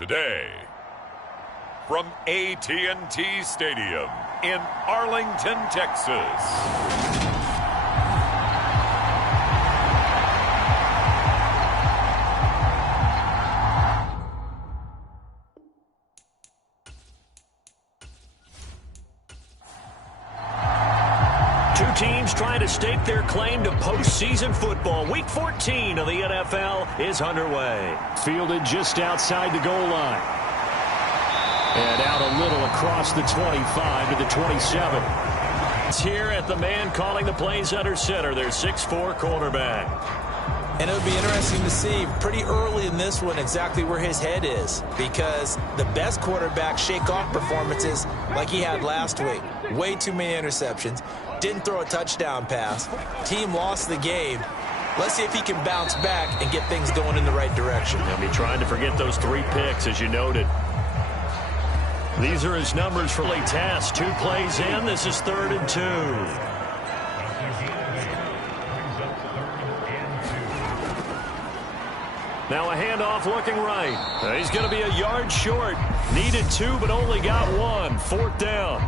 Today, from AT&T Stadium in Arlington, Texas. Two teams trying to stake their claim to postseason football. Week 14 of the NFL is underway. Fielded just outside the goal line. And out a little across the 25 to the 27. It's here at the man calling the plays under center, their 6'4" quarterback. And it would be interesting to see pretty early in this one exactly where his head is, because the best quarterbacks shake off performances like he had last week. Way too many interceptions. Didn't throw a touchdown pass. Team lost the game. Let's see if he can bounce back and get things going in the right direction. He'll be trying to forget those 3 picks, as you noted. These are his numbers for late task. 2 plays in. This is 3rd and 2. Now a handoff looking right. He's going to be a yard short. Needed 2, but only got 1. 4th down.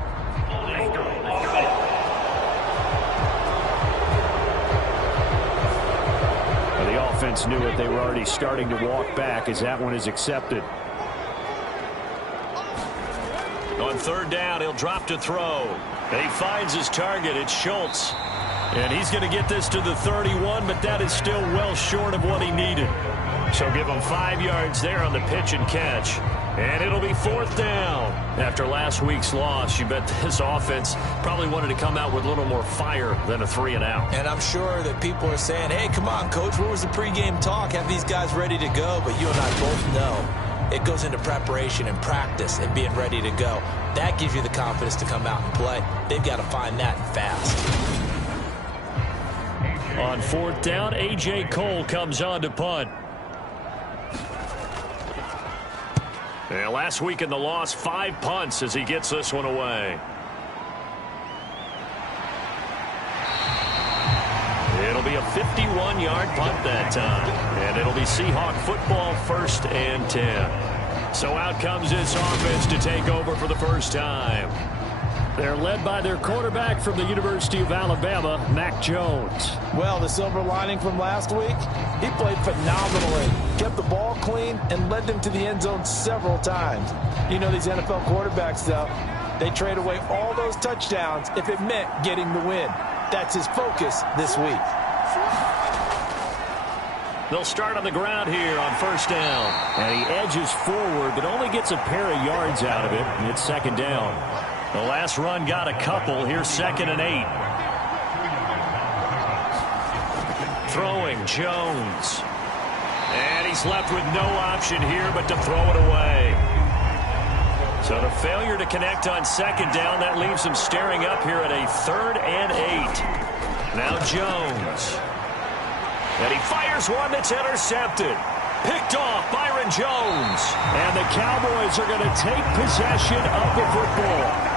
Well, the offense knew it. They were already starting to walk back as that one is accepted. On 3rd down, he'll drop to throw. He finds his target. It's Schultz. And he's going to get this to the 31, but that is still well short of what he needed. So give him 5 yards there on the pitch and catch. And it'll be 4th down. After last week's loss, you bet this offense probably wanted to come out with a little more fire than a 3 and out. And I'm sure that people are saying, hey, come on, Coach, where was the pregame talk? Have these guys ready to go? But you and I both know it goes into preparation and practice and being ready to go. That gives you the confidence to come out and play. They've got to find that fast. On 4th down, A.J. Cole comes on to punt. Yeah, last week in the loss, 5 punts as he gets this one away. It'll be a 51-yard punt that time. And it'll be Seahawk football, 1st and 10. So out comes this offense to take over for the first time. They're led by their quarterback from the University of Alabama, Mac Jones. Well, the silver lining from last week, he played phenomenally, kept the ball clean, and led them to the end zone several times. You know these NFL quarterbacks, though, they trade away all those touchdowns if it meant getting the win. That's his focus this week. They'll start on the ground here on 1st down. And he edges forward, but only gets a pair of yards out of it, and it's 2nd down. The last run got a couple. Here's 2nd and 8. Throwing, Jones. And he's left with no option here but to throw it away. So the failure to connect on 2nd down, that leaves him staring up here at a 3rd and 8. Now Jones. And he fires one that's intercepted. Picked off Byron Jones. And the Cowboys are going to take possession of the football.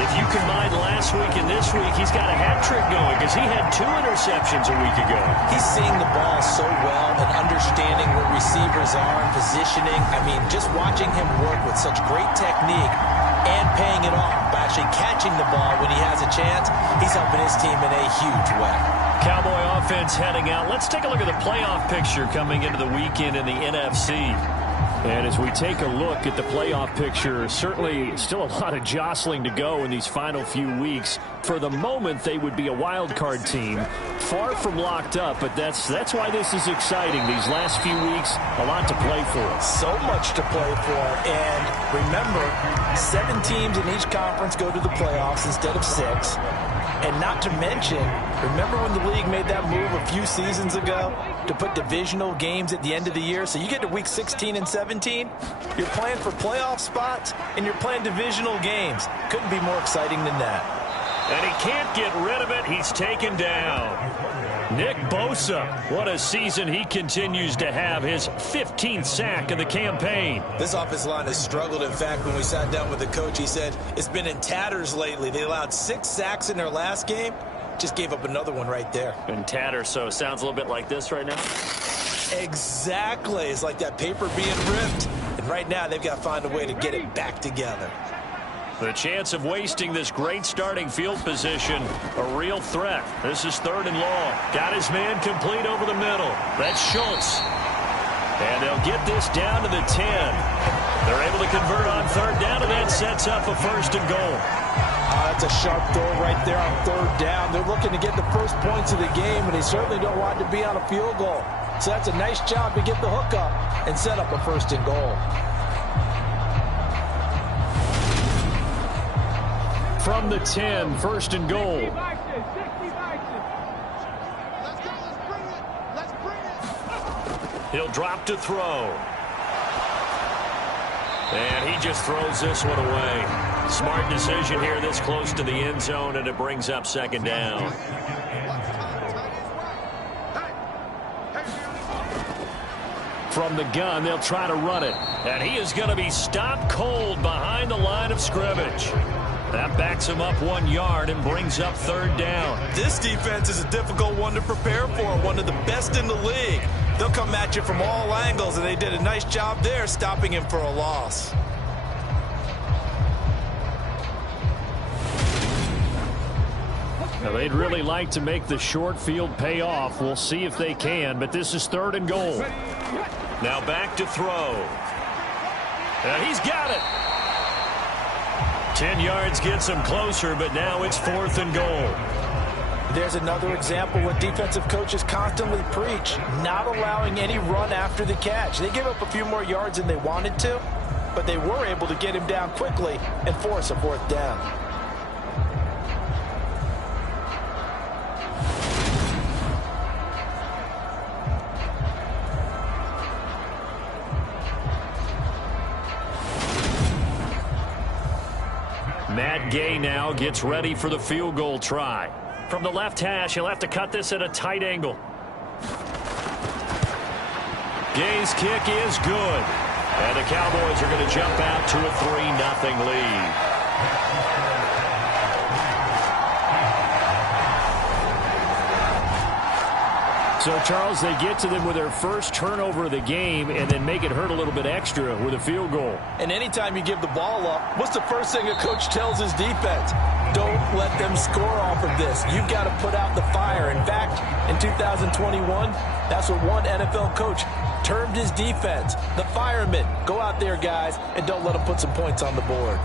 If you combine last week and this week, he's got a hat trick going because he had 2 interceptions a week ago. He's seeing the ball so well and understanding where receivers are and positioning. I mean, just watching him work with such great technique and paying it off by actually catching the ball when he has a chance, he's helping his team in a huge way. Cowboy offense heading out. Let's take a look at the playoff picture coming into the weekend in the NFC. And as we take a look at the playoff picture, certainly still a lot of jostling to go in these final few weeks. For the moment, they would be a wild card team, far from locked up, but that's why this is exciting. These last few weeks, a lot to play for. So much to play for, and remember, 7 teams in each conference go to the playoffs instead of 6. And not to mention, remember when the league made that move a few seasons ago to put divisional games at the end of the year? So you get to week 16 and 17, you're playing for playoff spots, and you're playing divisional games. Couldn't be more exciting than that. And he can't get rid of it. He's taken down. Nick Bosa, what a season he continues to have. His 15th sack of the campaign. This offensive line has struggled. In fact, when we sat down with the coach, he said it's been in tatters lately. They allowed 6 sacks in their last game. Just gave up another one right there. In tatters, so it sounds a little bit like this right now. Exactly. It's like that paper being ripped. And right now, they've got to find a way to get it back together. The chance of wasting this great starting field position, a real threat. This is 3rd and long. Got his man complete over the middle. That's Schultz. And they'll get this down to the 10. They're able to convert on 3rd down, and that sets up a 1st and goal. That's a sharp throw right there on 3rd down. They're looking to get the first points of the game, and they certainly don't want it to be on a field goal. So that's a nice job to get the hook up and set up a 1st and goal. From the 10, 1st and goal. He'll drop to throw. And he just throws this one away. Smart decision here this close to the end zone, and it brings up 2nd down. From the gun, they'll try to run it. And he is going to be stopped cold behind the line of scrimmage. That backs him up 1 yard and brings up 3rd down. This defense is a difficult one to prepare for, one of the best in the league. They'll come at you from all angles, and they did a nice job there stopping him for a loss. Now, they'd really like to make the short field pay off. We'll see if they can, but this is 3rd and goal. Now back to throw. And he's got it. 10 yards gets him closer, but now it's 4th and goal. There's another example what defensive coaches constantly preach, not allowing any run after the catch. They give up a few more yards than they wanted to, but they were able to get him down quickly and force a 4th down. Matt Gay now gets ready for the field goal try. From the left hash, he'll have to cut this at a tight angle. Gay's kick is good. And the Cowboys are going to jump out to a 3-0 lead. So, Charles, they get to them with their first turnover of the game and then make it hurt a little bit extra with a field goal. And anytime you give the ball up, what's the first thing a coach tells his defense? Don't let them score off of this. You've got to put out the fire. In fact, in 2021, that's what one NFL coach termed his defense. The firemen. Go out there, guys, and don't let them put some points on the board.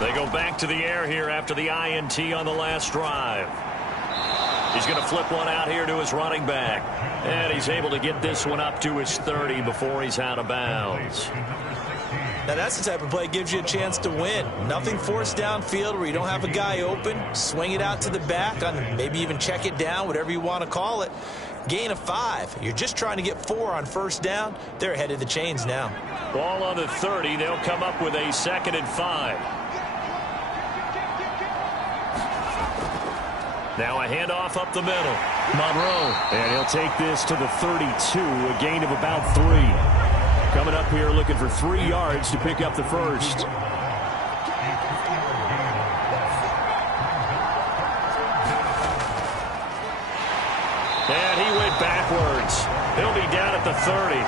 They go back to the air here after the INT on the last drive. He's going to flip one out here to his running back. And he's able to get this one up to his 30 before he's out of bounds. Now, that's the type of play that gives you a chance to win. Nothing forced downfield where you don't have a guy open. Swing it out to the back, maybe even check it down, whatever you want to call it. Gain of 5. You're just trying to get 4 on 1st down. They're ahead of the chains now. Ball on the 30. They'll come up with a 2nd and 5. Now a handoff up the middle. Monroe. And he'll take this to the 32, a gain of about 3. Coming up here looking for 3 yards to pick up the first. And he went backwards. He'll be down at the 30.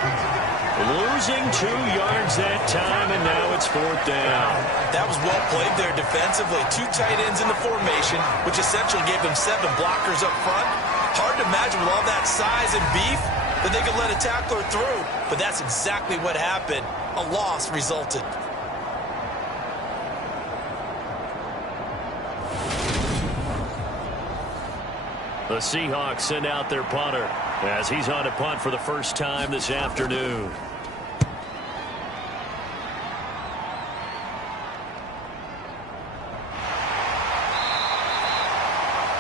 Losing 2 yards that time, and now it's 4th down. That was well played there defensively. 2 tight ends in the formation, which essentially gave them 7 blockers up front. Hard to imagine with all that size and beef that they could let a tackler through. But that's exactly what happened. A loss resulted. The Seahawks send out their punter as he's on to punt for the first time this afternoon.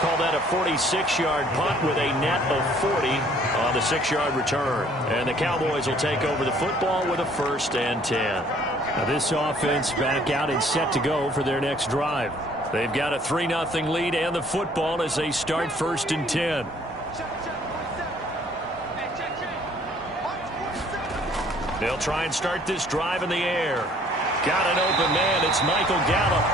Call that a 46-yard punt with a net of 40 on the 6-yard return. And the Cowboys will take over the football with a 1st and 10. Now this offense back out and set to go for their next drive. They've got a 3-0 lead and the football as they start 1st and 10. They'll try and start this drive in the air. Got an open man. It's Michael Gallup.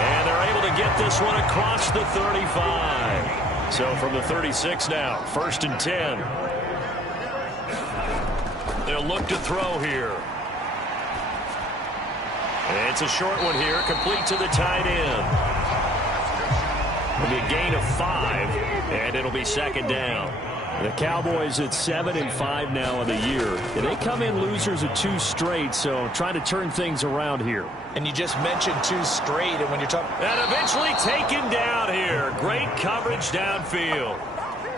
And they're able to get this one across the 35. So from the 36 now, 1st and 10. They'll look to throw here. It's a short one here, complete to the tight end. It'll be a gain of 5, and it'll be 2nd down. The Cowboys at 7-5 now on the year. They come in losers of 2 straight, so trying to turn things around here. And you just mentioned 2 straight, and when you're talking... And eventually taken down here. Great coverage downfield.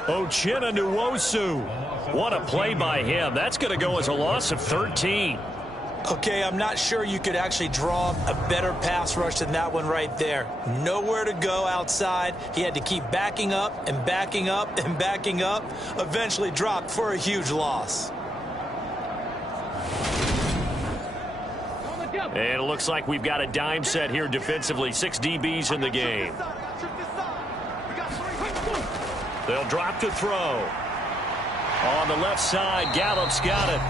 Uchenna Nwosu. What a play by him. That's going to go as a loss of 13. Okay, I'm not sure you could actually draw a better pass rush than that one right there. Nowhere to go outside. He had to keep backing up and backing up and backing up. Eventually dropped for a huge loss. And it looks like we've got a dime set here defensively. 6 DBs in the game. They'll drop to throw. On the left side, Gallup's got it.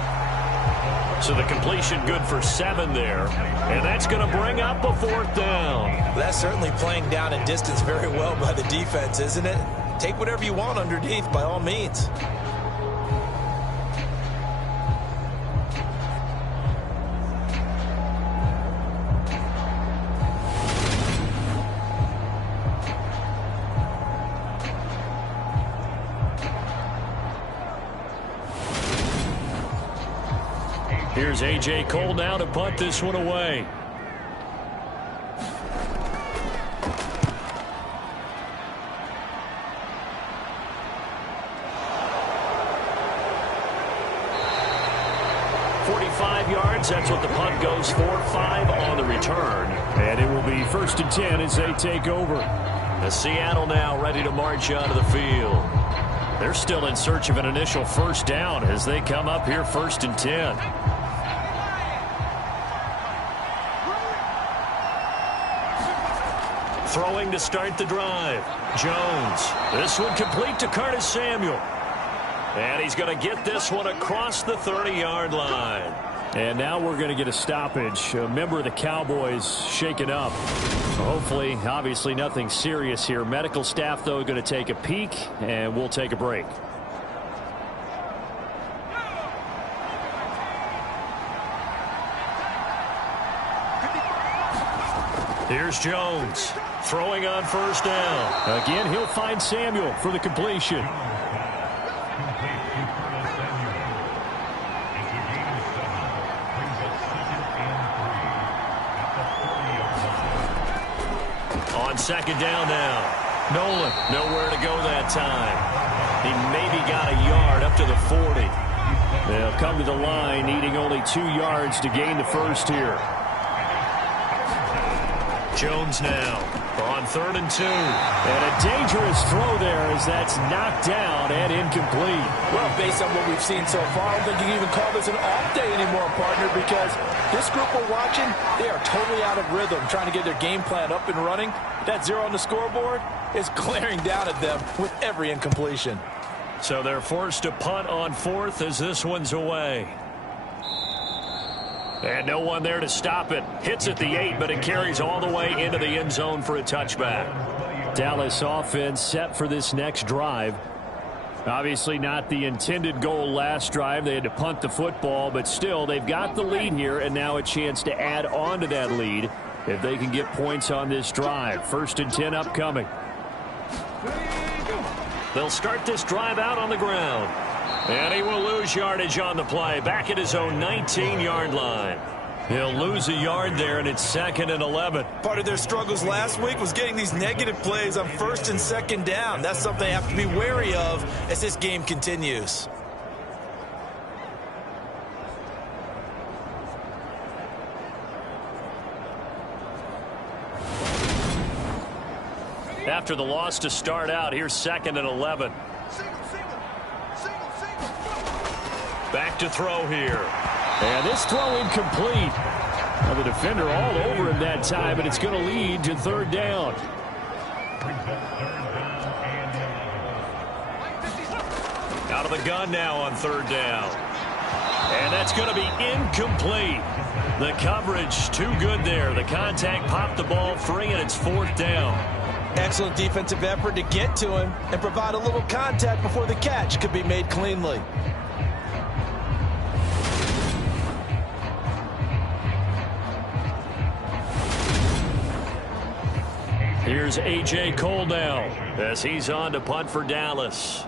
So the completion good for 7 there. And that's going to bring up a 4th down. That's certainly playing down and distance very well by the defense, isn't it? Take whatever you want underneath, by all means. Here's A.J. Cole now to punt this one away. Yards. That's what the punt goes for. 5 on the return. And it will be 1st and 10 as they take over. The Seattle now ready to march onto the field. They're still in search of an initial 1st down as they come up here 1st and 10. Throwing to start the drive. Jones. This one complete to Curtis Samuel. And he's going to get this one across the 30-yard line. And now we're going to get a stoppage. A member of the Cowboys shaken up. Hopefully, obviously nothing serious here. Medical staff, though, going to take a peek, and we'll take a break. Here's Jones throwing on 1st down. Again, he'll find Samuel for the completion. On 2nd down now. Nolan, nowhere to go that time. He maybe got a yard up to the 40. They'll come to the line, needing only 2 yards to gain the 1st here. Jones now on 3rd and 2. And a dangerous throw there as that's knocked down and incomplete. Well, based on what we've seen so far, I don't think you can even call this an off day anymore, partner, because this group we're watching, they are totally out of rhythm, trying to get their game plan up and running. That 0 on the scoreboard is glaring down at them with every incompletion. So they're forced to punt on 4th as this one's away. And no one there to stop it. Hits at the 8, but it carries all the way into the end zone for a touchback. Dallas offense set for this next drive. Obviously not the intended goal last drive. They had to punt the football, but still they've got the lead here and now a chance to add on to that lead if they can get points on this drive. 1st and 10 upcoming. They'll start this drive out on the ground. And he will lose yardage on the play. Back at his own 19-yard line. He'll lose a yard there, and it's 2nd and 11. Part of their struggles last week was getting these negative plays on 1st and 2nd down. That's something they have to be wary of as this game continues. After the loss to start out, here's 2nd and 11. Back to throw here. And this throw incomplete. Now the defender all over him that time, and it's going to lead to 3rd down. Out of the gun now on 3rd down. And that's going to be incomplete. The coverage too good there. The contact popped the ball free, and it's 4th down. Excellent defensive effort to get to him and provide a little contact before the catch could be made cleanly. Here's A.J. Cole now as he's on to punt for Dallas.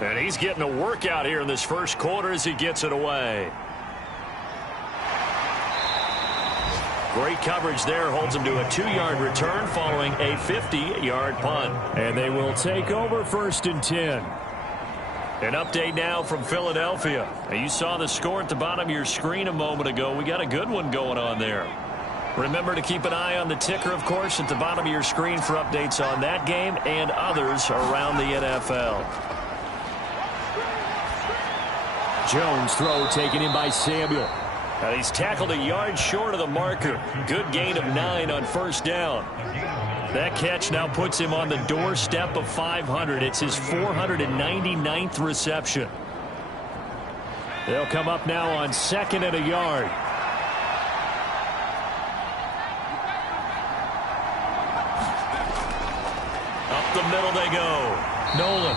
And he's getting a workout here in this first quarter as he gets it away. Great coverage there, holds him to a 2-yard return following a 50-yard punt. And they will take over 1st and 10. An update now from Philadelphia. Now, you saw the score at the bottom of your screen a moment ago. We got a good one going on there. Remember to keep an eye on the ticker, of course, at the bottom of your screen for updates on that game and others around the NFL. Jones throw taken in by Samuel. And he's tackled a yard short of the marker. Good gain of 9 on 1st down. That catch now puts him on the doorstep of 500. It's his 499th reception. They'll come up now on 2nd and a yard. Up the middle they go. Nolan.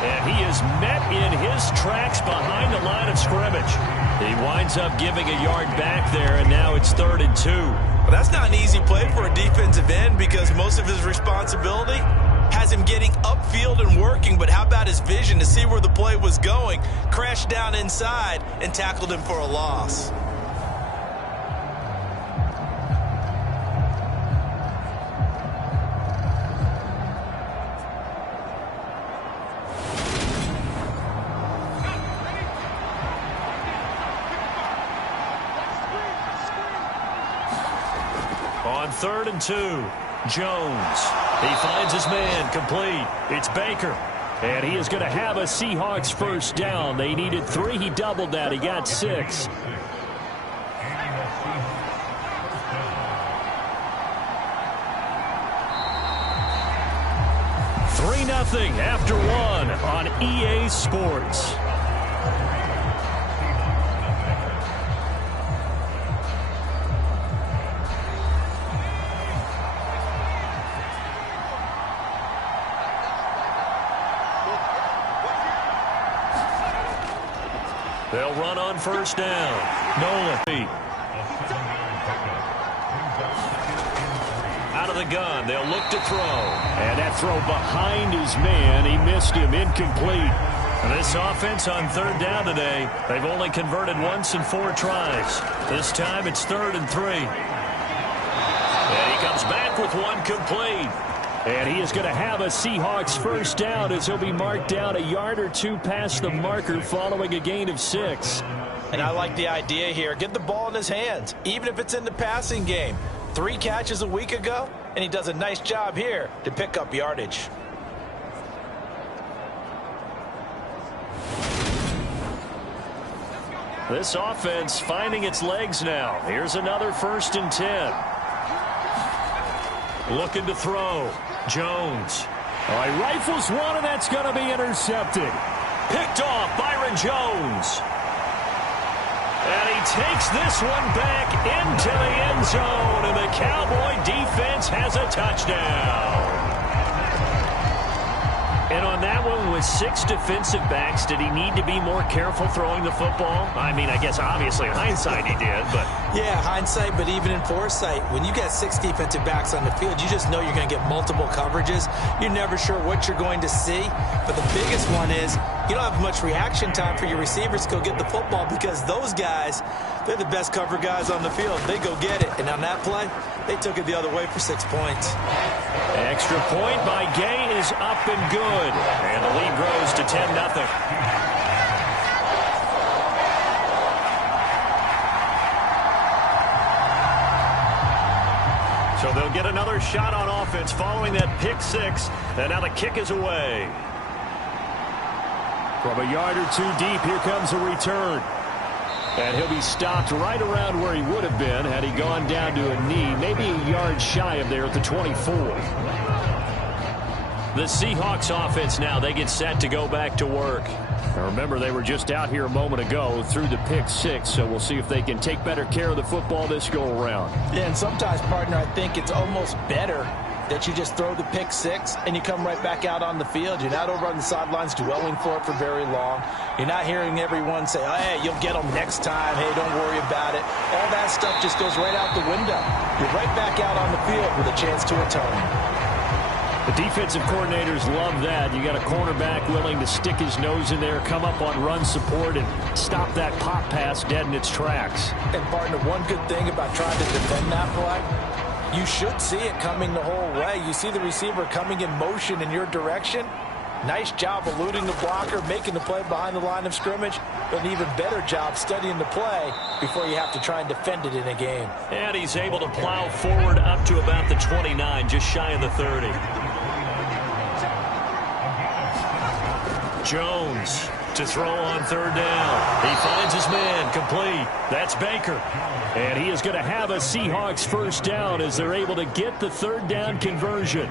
And he is met in his tracks behind the line of scrimmage. He winds up giving a yard back there, and now it's 3rd and 2. Well, that's not an easy play for a defensive end because most of his responsibility has him getting upfield and working, but how about his vision to see where the play was going, crashed down inside, and tackled him for a loss. On 3rd and 2, Jones. He finds his man complete. It's Baker. And he is going to have a Seahawks 1st down. They needed 3. He doubled that. He got 6. 3-0 after 1 on EA Sports. They'll run on 1st down. Nolan. Out of the gun. They'll look to throw. And that throw behind his man. He missed him. Incomplete. This offense on 3rd down today, they've only converted once in 4 tries. This time it's 3rd and 3. And he comes back with one complete. And he is going to have a Seahawks 1st down as he'll be marked down a yard or 2 past the marker following a gain of 6. And I like the idea here. Get the ball in his hands, even if it's in the passing game. 3 catches a week ago, and he does a nice job here to pick up yardage. This offense finding its legs now. Here's another 1st and 10. Looking to throw. Jones. All right, rifles one, and that's going to be intercepted. Picked off Byron Jones. And he takes this one back into the end zone, and the Cowboy defense has a touchdown. And on that one, with 6 defensive backs, did he need to be more careful throwing the football? I mean, I guess obviously in hindsight he did, but... Yeah, hindsight, but even in foresight, when you got 6 defensive backs on the field, you just know you're going to get multiple coverages. You're never sure what you're going to see. But the biggest one is you don't have much reaction time for your receivers to go get the football because those guys, they're the best cover guys on the field. They go get it. And on that play, they took it the other way for 6 points. Extra point by Gay is up and good. And the lead grows to 10-0. So they'll get another shot on offense following that pick 6. And now the kick is away. From a yard or 2 deep, here comes a return. And he'll be stopped right around where he would have been had he gone down to a knee, maybe a yard shy of there at the 24. The Seahawks offense now, they get set to go back to work. Now remember, they were just out here a moment ago through the pick six, so we'll see if they can take better care of the football this go-around. Yeah, and sometimes, partner, I think it's almost better that you just throw the pick six and you come right back out on the field. You're not over on the sidelines dwelling for it for very long. You're not hearing everyone say, oh, hey, you'll get them next time. Hey, don't worry about it. All that stuff just goes right out the window. You're right back out on the field with a chance to atone. The defensive coordinators love that. You got a cornerback willing to stick his nose in there, come up on run support, and stop that pop pass dead in its tracks. And, partner, one good thing about trying to defend that play, you should see it coming the whole way. You see the receiver coming in motion in your direction. Nice job eluding the blocker, making the play behind the line of scrimmage. But an even better job studying the play before you have to try and defend it in a game. And he's able to plow forward up to about the 29, just shy of the 30. Jones to throw on third down. He finds his man, complete. That's Baker. And he is going to have a Seahawks first down as they're able to get the third down conversion.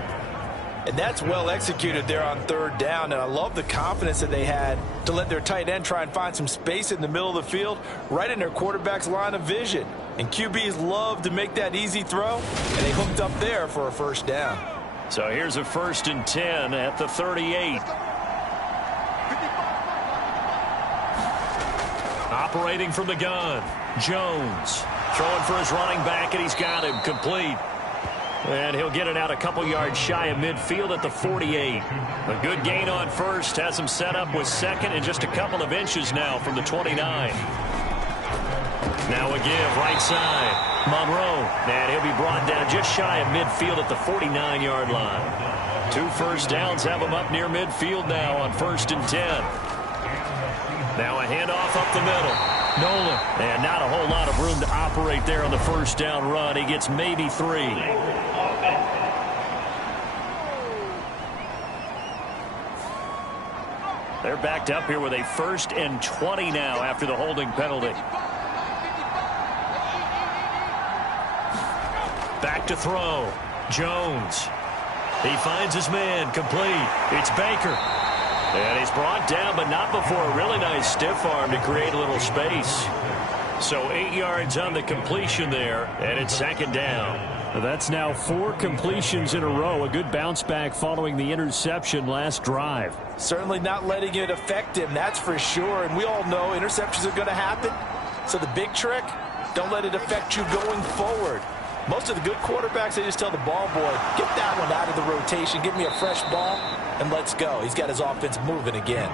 And that's well executed there on third down. And I love the confidence that they had to let their tight end try and find some space in the middle of the field, right in their quarterback's line of vision. And QBs love to make that easy throw, and they hooked up there for a first down. So here's a 1st and 10 at the 38. Operating from the gun, Jones throwing for his running back, and he's got him complete. And he'll get it out a couple yards shy of midfield at the 48. A good gain on first, has him set up with second and just a couple of inches now from the 29. Now a give, right side, Monroe. And he'll be brought down just shy of midfield at the 49-yard line. 2 first downs have him up near midfield now on 1st and 10. Now a handoff up the middle. Nolan. And not a whole lot of room to operate there on the first down run. He gets maybe 3. They're backed up here with a 1st and 20 now after the holding penalty. Back to throw. Jones. He finds his man, complete. It's Baker. And he's brought down, but not before a really nice stiff arm to create a little space. So 8 yards on the completion there, and it's 2nd down. That's now 4 completions in a row. A good bounce back following the interception last drive. Certainly not letting it affect him, that's for sure. And we all know interceptions are going to happen. So the big trick, don't let it affect you going forward. Most of the good quarterbacks, they just tell the ball boy, get that one out of the rotation, give me a fresh ball, and let's go. He's got his offense moving again.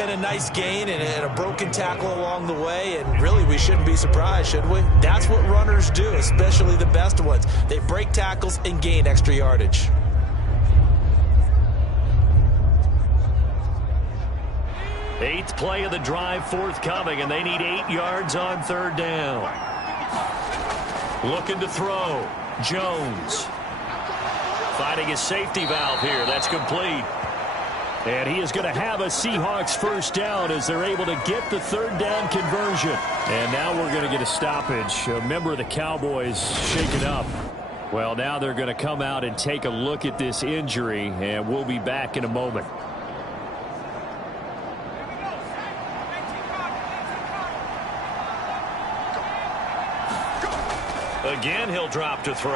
And a nice gain and a broken tackle along the way, and really we shouldn't be surprised, should we? That's what runners do, especially the best ones. They break tackles and gain extra yardage. Eighth play of the drive forthcoming, and they need 8 yards on 3rd down. Looking to throw. Jones. Finding his safety valve here. That's complete. And he is going to have a Seahawks first down as they're able to get the 3rd down conversion. And now we're going to get a stoppage. A member of the Cowboys shaken up. Well, now they're going to come out and take a look at this injury, and we'll be back in a moment. Again, he'll drop to throw.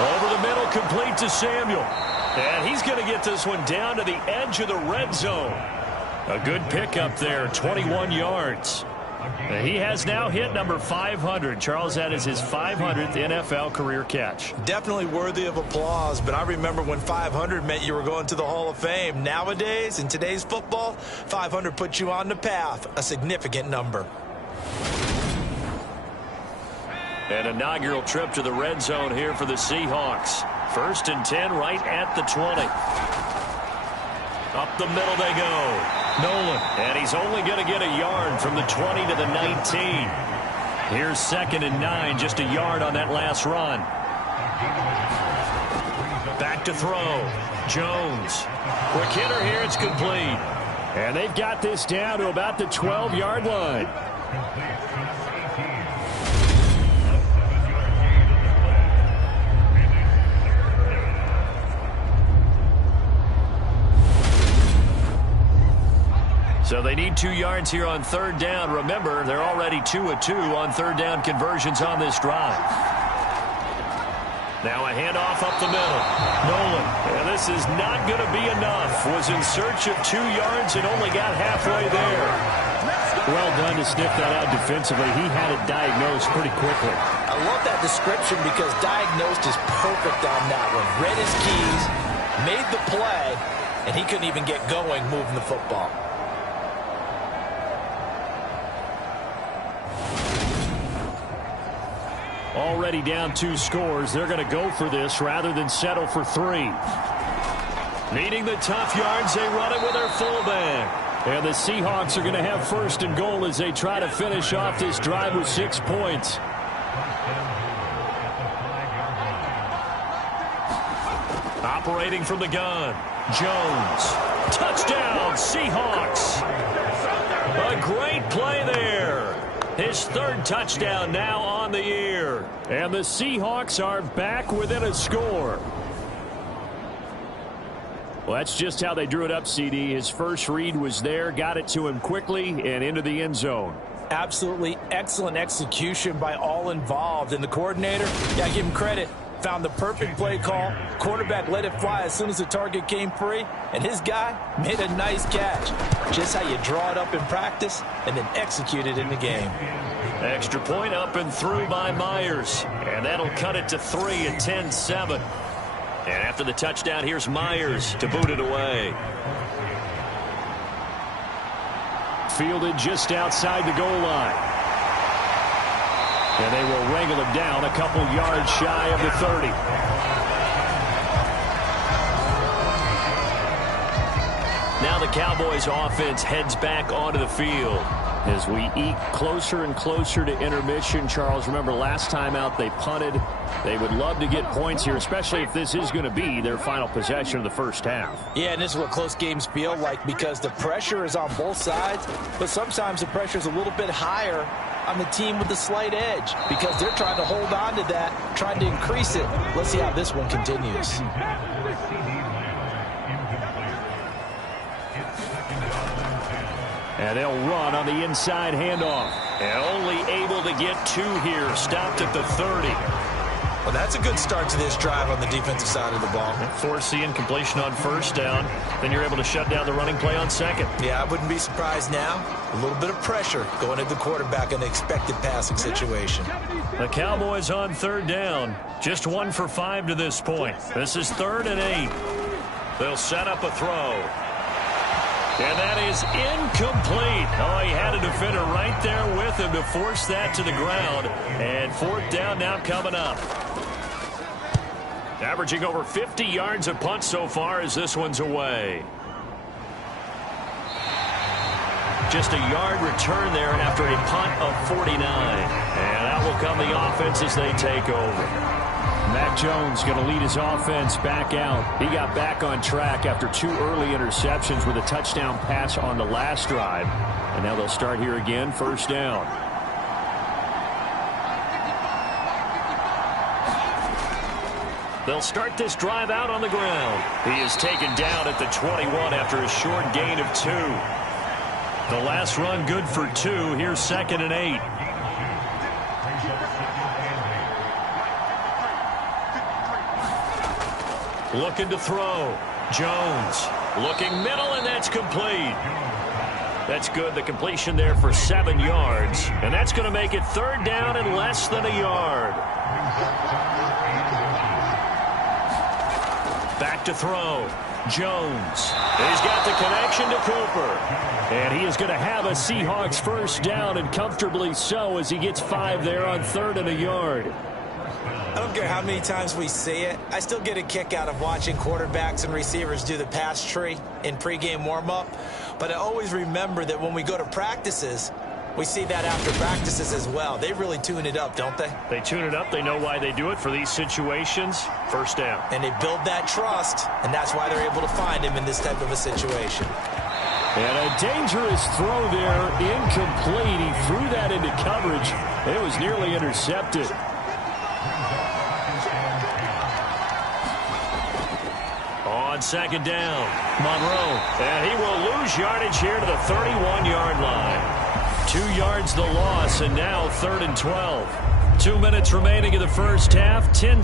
Over the middle, complete to Samuel. And he's going to get this one down to the edge of the red zone. A good pickup there, 21 yards. And he has now hit number 500. Charles, that is his 500th NFL career catch. Definitely worthy of applause, but I remember when 500 meant you were going to the Hall of Fame. Nowadays, in today's football, 500 puts you on the path, a significant number. An inaugural trip to the red zone here for the Seahawks. 1st and 10 right at the 20. Up the middle they go. Nolan. And he's only going to get a yard from the 20 to the 19. Here's 2nd and 9, just a yard on that last run. Back to throw. Jones. Quick hitter here, it's complete. And they've got this down to about the 12-yard line. So they need 2 yards here on third down. Remember, they're already 2 of 2 on third down conversions on this drive. Now a handoff up the middle. Nolan, and this is not going to be enough. Was in search of 2 yards and only got halfway there. Well done to sniff that out defensively. He had it diagnosed pretty quickly. I love that description because diagnosed is perfect on that one. Read his keys, made the play, and he couldn't even get going moving the football. Already down 2 scores. They're going to go for this rather than settle for 3. Needing the tough yards, they run it with their fullback. And the Seahawks are going to have first and goal as they try to finish off this drive with 6 points. Operating from the gun, Jones. Touchdown, Seahawks. A great play there. His 3rd touchdown now on the year. And the Seahawks are back within a score. Well, that's just how they drew it up, CD. His first read was there, got it to him quickly, and into the end zone. Absolutely excellent execution by all involved. And the coordinator, yeah, give him credit, found the perfect play call. Quarterback let it fly as soon as the target came free, and his guy made a nice catch. Just how you draw it up in practice and then execute it in the game. Extra point up and through by Myers, and that'll cut it to 3 at 10-7. And after the touchdown, here's Myers to boot it away. Fielded just outside the goal line. And they will wrangle him down a couple yards shy of the 30. Now the Cowboys offense heads back onto the field. As we eke closer and closer to intermission, Charles, remember last time out they punted. They would love to get points here, especially if this is going to be their final possession of the first half. Yeah, and this is what close games feel like because the pressure is on both sides, but sometimes the pressure is a little bit higher on the team with the slight edge because they're trying to hold on to that, trying to increase it. Let's see how this one continues. And they'll run on the inside handoff. And only able to get 2 here. Stopped at the 30. Well, that's a good start to this drive on the defensive side of the ball. Force the incompletion on first down. Then you're able to shut down the running play on second. Yeah, I wouldn't be surprised now. A little bit of pressure going at the quarterback in the expected passing situation. The Cowboys on third down. Just 1 for 5 to this point. This is 3rd and 8. They'll set up a throw. And that is incomplete. Oh, he had a defender right there with him to force that to the ground. And 4th down now coming up. Averaging over 50 yards a punt so far as this one's away. Just a yard return there after a punt of 49. And that will come the offense as they take over. Mac Jones going to lead his offense back out. He got back on track after 2 early interceptions with a touchdown pass on the last drive. And now they'll start here again, first down. They'll start this drive out on the ground. He is taken down at the 21 after a short gain of 2. The last run good for 2. Here's 2nd and 8. Looking to throw. Jones looking middle, and that's complete. That's good. The completion there for 7 yards. And that's going to make it 3rd down and less than a yard. Back to throw. Jones. He's got the connection to Cooper. And he is going to have a Seahawks first down, and comfortably so as he gets 5 there on 3rd and a yard. I don't care how many times we see it. I still get a kick out of watching quarterbacks and receivers do the pass tree in pregame warm-up. But I always remember that when we go to practices, we see that after practices as well. They really tune it up, don't they? They tune it up. They know why they do it for these situations. First down. And they build that trust, and that's why they're able to find him in this type of a situation. And a dangerous throw there, incomplete. He threw that into coverage. It was nearly intercepted. On second down, Monroe. And he will lose yardage here to the 31-yard line. 2 yards the loss, and now 3rd and 12. 2 minutes remaining in the first half. 10.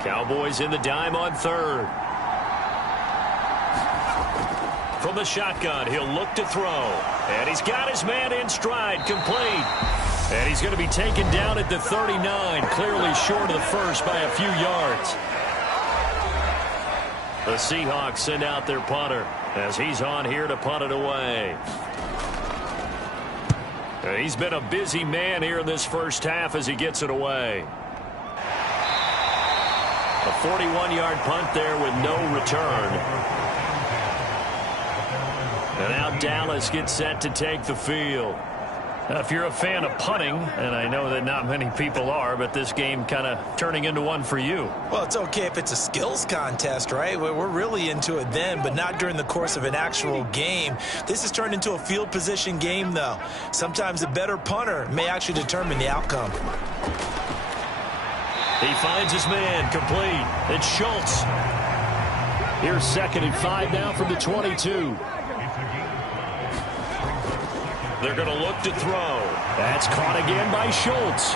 Cowboys in the dime on 3rd. From the shotgun, he'll look to throw. And he's got his man in stride, complete. And he's going to be taken down at the 39, clearly short of the first by a few yards. The Seahawks send out their punter as he's on here to punt it away. He's been a busy man here in this first half as he gets it away. A 41-yard punt there with no return. And now Dallas gets set to take the field. Now, if you're a fan of punting, and I know that not many people are, but this game kind of turning into one for you. Well, it's okay if it's a skills contest, right? We're really into it then, but not during the course of an actual game. This has turned into a field position game, though. Sometimes a better punter may actually determine the outcome. He finds his man, complete. It's Schultz. Here's 2nd and 5 now from the 22. They're going to look to throw. That's caught again by Schultz.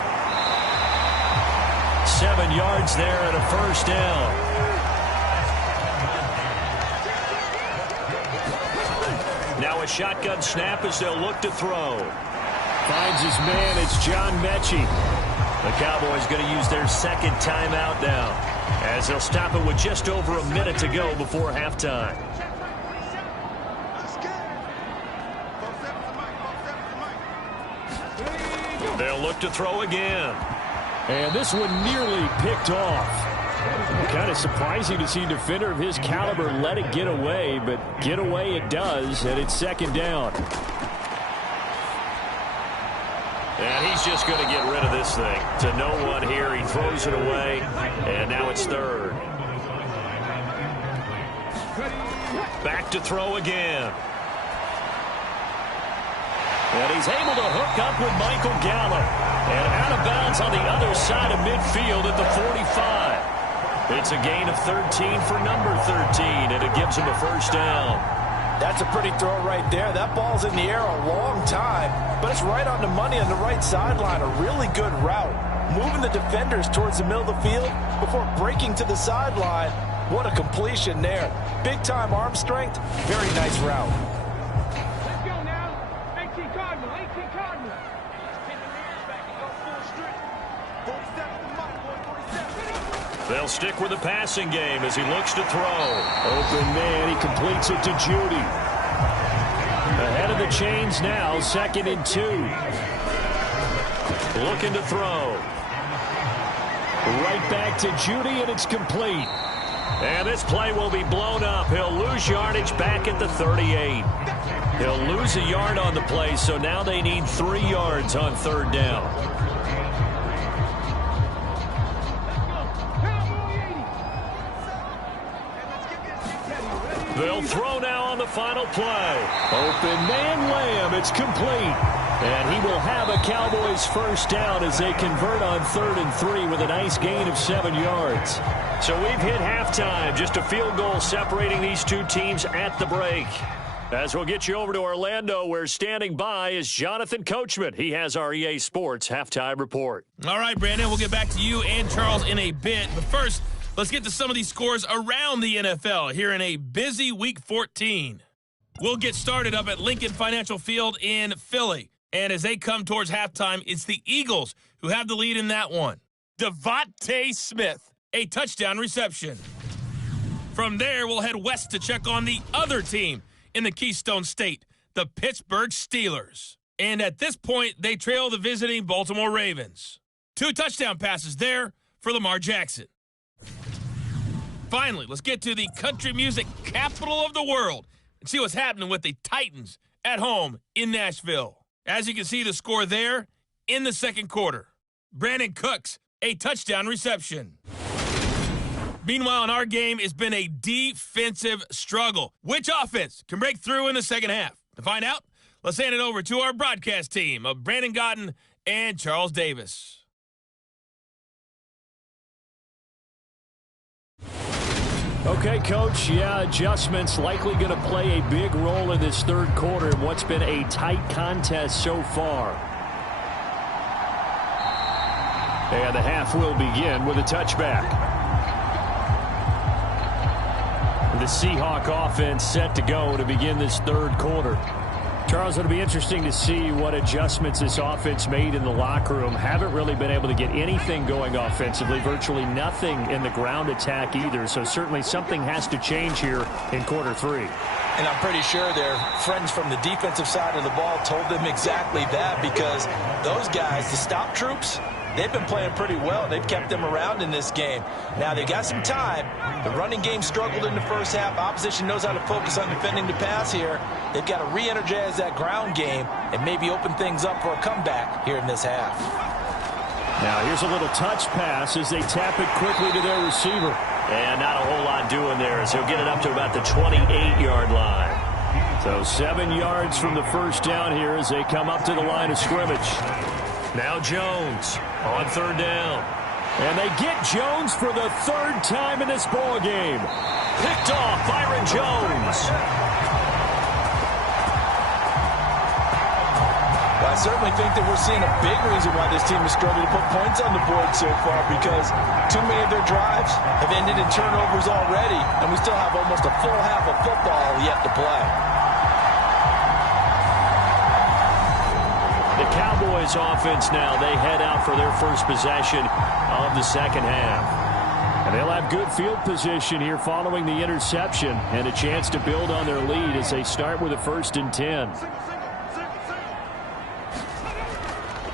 7 yards there and a first down. Now a shotgun snap as they'll look to throw. Finds his man. It's John Mechie. The Cowboys going to use their 2nd timeout now as they'll stop it with just over a minute to go before halftime. They'll look to throw again. And this one nearly picked off. Kind of surprising to see a defender of his caliber let it get away, but get away it does, and it's 2nd down. And he's just going to get rid of this thing. To no one here, he throws it away, and now it's 3rd. Back to throw again. And he's able to hook up with Michael Gallup. And out of bounds on the other side of midfield at the 45. It's a gain of 13 for number 13, and it gives him a first down. That's a pretty throw right there. That ball's in the air a long time, but it's right on the money on the right sideline. A really good route. Moving the defenders towards the middle of the field before breaking to the sideline. What a completion there. Big-time arm strength. Very nice route. They'll stick with the passing game as he looks to throw. Open man, he completes it to Judy. Ahead of the chains now, 2nd and 2. Looking to throw. Right back to Judy, and it's complete. And this play will be blown up. He'll lose yardage back at the 38. He'll lose a yard on the play, so now they need 3 yards on 3rd down. They'll throw now on the final play. Open man, Lamb. It's complete. And he will have a Cowboys first down as they convert on 3rd and 3 with a nice gain of 7 yards. So we've hit halftime. Just a field goal separating these two teams at the break. As we'll get you over to Orlando, where standing by is Jonathan Coachman. He has our EA Sports halftime report. All right, Brandon, we'll get back to you and Charles in a bit. But first, let's get to some of these scores around the NFL here in a busy Week 14. We'll get started up at Lincoln Financial Field in Philly. And as they come towards halftime, it's the Eagles who have the lead in that one. Devontae Smith, a touchdown reception. From there, we'll head west to check on the other team in the Keystone State, the Pittsburgh Steelers. And at this point, they trail the visiting Baltimore Ravens. 2 touchdown passes there for Lamar Jackson. Finally, let's get to the country music capital of the world and see what's happening with the Titans at home in Nashville. As you can see, the score there in the 2nd quarter. Brandon Cooks, a touchdown reception. Meanwhile, in our game, it's been a defensive struggle. Which offense can break through in the second half? To find out, let's hand it over to our broadcast team of Brandon Gaudin and Charles Davis. Okay, Coach, adjustments likely going to play a big role in this third quarter in what's been a tight contest so far. And the half will begin with a touchback. The Seahawk offense set to go to begin this third quarter. Charles, it'll be interesting to see what adjustments this offense made in the locker room. Haven't really been able to get anything going offensively, virtually nothing in the ground attack either. So certainly something has to change here in quarter three. And I'm pretty sure their friends from the defensive side of the ball told them exactly that, because those guys, the stop troops, they've been playing pretty well. They've kept them around in this game. Now, they got some time. The running game struggled in the first half. Opposition knows how to focus on defending the pass here. They've got to re-energize that ground game and maybe open things up for a comeback here in this half. Now, here's a little touch pass as they tap it quickly to their receiver. And not a whole lot doing there as he'll get it up to about the 28-yard line. So 7 yards from the first down here as they come up to the line of scrimmage. Now Jones on third down. And they get Jones for the third time in this ball game. Picked off Byron Jones. Well, I certainly think that we're seeing a big reason why this team has struggled to put points on the board so far, because too many of their drives have ended in turnovers already, and we still have almost a full half of football yet to play. The Cowboys offense now, they head out for their first possession of the second half. And they'll have good field position here following the interception and a chance to build on their lead as they start with a 1st and 10.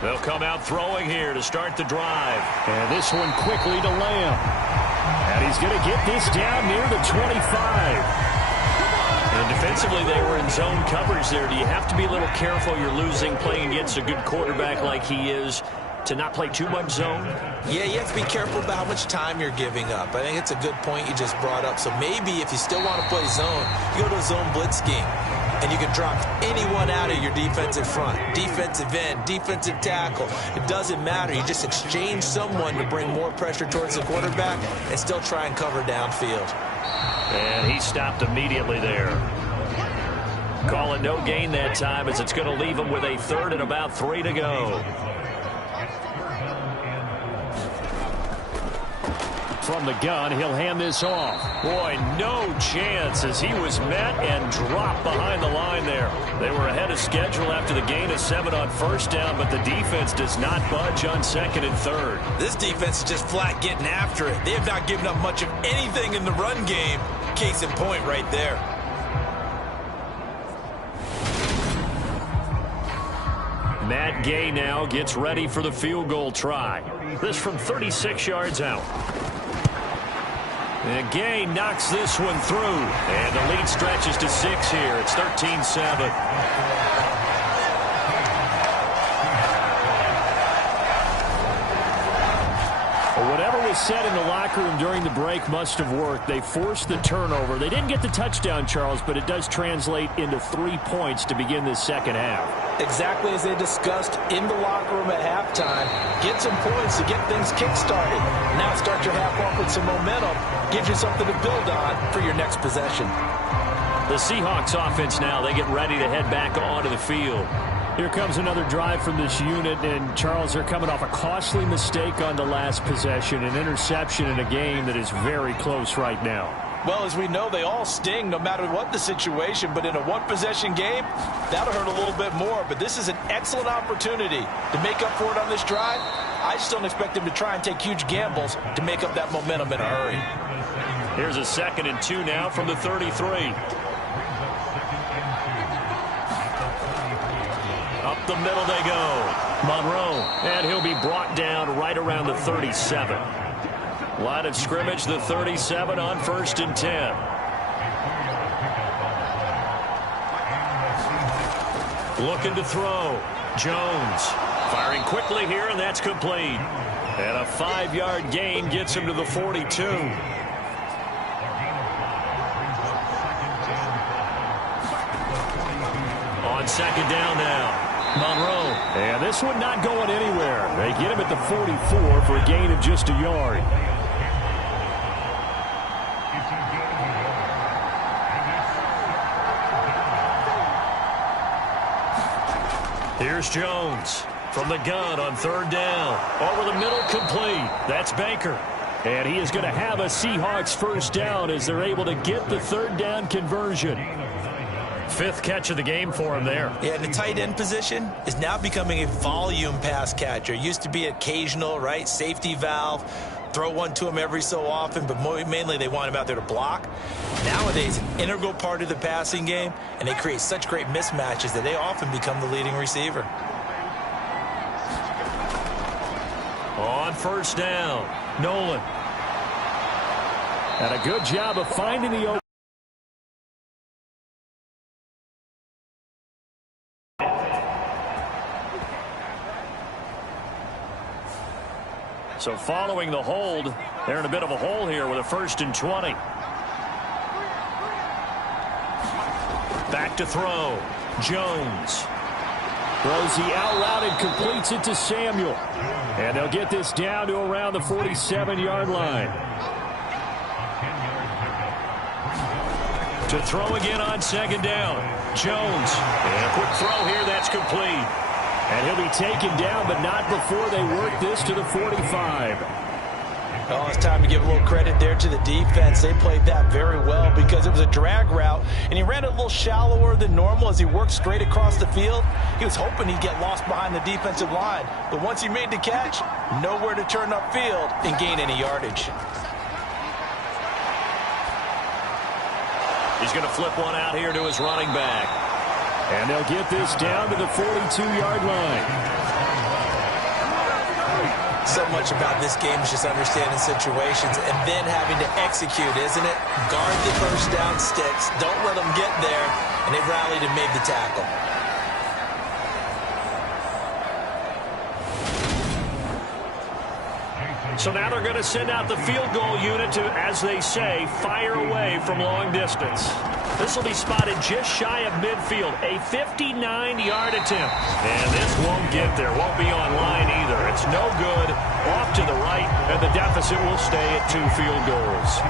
They'll come out throwing here to start the drive. And this one quickly to Lamb. And he's going to get this down near the 25. And defensively, they were in zone coverage there. Do you have to be a little careful? You're losing, playing against a good quarterback like he is, to not play too much zone? Yeah, you have to be careful about how much time you're giving up. I think it's a good point you just brought up. So maybe if you still want to play zone, you go to a zone blitz scheme. And you can drop anyone out of your defensive front, defensive end, defensive tackle. It doesn't matter. You just exchange someone to bring more pressure towards the quarterback and still try and cover downfield. And he stopped immediately there. Calling no gain that time as it's going to leave him with a 3rd and about 3 to go. From the gun, he'll hand this off. Boy, no chance as he was met and dropped behind the line there. They were ahead of schedule after the gain of 7 on first down, but the defense does not budge on 2nd and 3rd. This defense is just flat getting after it. They have not given up much of anything in the run game. Case in point right there. Matt Gay now gets ready for the field goal try. This from 36 yards out. And Gay knocks this one through. And the lead stretches to 6 here. It's 13-7. Whatever was said in the locker room during the break must have worked. They forced the turnover. They didn't get the touchdown, Charles, but it does translate into 3 points to begin this second half. Exactly as they discussed in the locker room at halftime. Get some points to get things kick-started. Now start your half off with some momentum. Gives you something to build on for your next possession. The Seahawks offense now, they get ready to head back onto the field. Here comes another drive from this unit, and Charles, they're coming off a costly mistake on the last possession, an interception in a game that is very close right now. Well, as we know, they all sting no matter what the situation, but in a one-possession game, that'll hurt a little bit more. But this is an excellent opportunity to make up for it on this drive. I just don't expect them to try and take huge gambles to make up that momentum in a hurry. Here's a 2nd and 2 now from the 33. Up the middle they go. Monroe, and he'll be brought down right around the 37. Line of scrimmage, the 37 on 1st and 10. Looking to throw. Jones firing quickly here, and that's complete. And a 5-yard gain gets him to the 42. On 2nd down now. Monroe. And this one not going anywhere. They get him at the 44 for a gain of just a yard. Here's Jones from the gun on third down. Over the middle, complete. That's Baker. And he is going to have a Seahawks first down as they're able to get the third down conversion. Fifth catch of the game for him there. Yeah, and the tight end position is now becoming a volume pass catcher. It used to be occasional, right? Safety valve. Throw one to him every so often, but mainly they want him out there to block. Nowadays, an integral part of the passing game, and they create such great mismatches that they often become the leading receiver. On first down, Nolan. And a good job of finding the open. So following the hold, they're in a bit of a hole here with a 1st and 20. Back to throw. Jones. Throws the out route and completes it to Samuel. And they'll get this down to around the 47-yard line. To throw again on 2nd down. Jones. And a quick throw here. That's complete. And he'll be taken down, but not before they work this to the 45. Oh, it's time to give a little credit there to the defense. They played that very well because it was a drag route, and he ran it a little shallower than normal as he worked straight across the field. He was hoping he'd get lost behind the defensive line, but once he made the catch, nowhere to turn upfield and gain any yardage. He's going to flip one out here to his running back. And they'll get this down to the 42-yard line. So much about this game is just understanding situations and then having to execute, isn't it? Guard the first down sticks. Don't let them get there. And they rallied and made the tackle. So now they're going to send out the field goal unit to, as they say, fire away from long distance. This will be spotted just shy of midfield, a 59-yard attempt. And this won't get there, won't be on line either. It's no good, off to the right, and the deficit will stay at 2 field goals.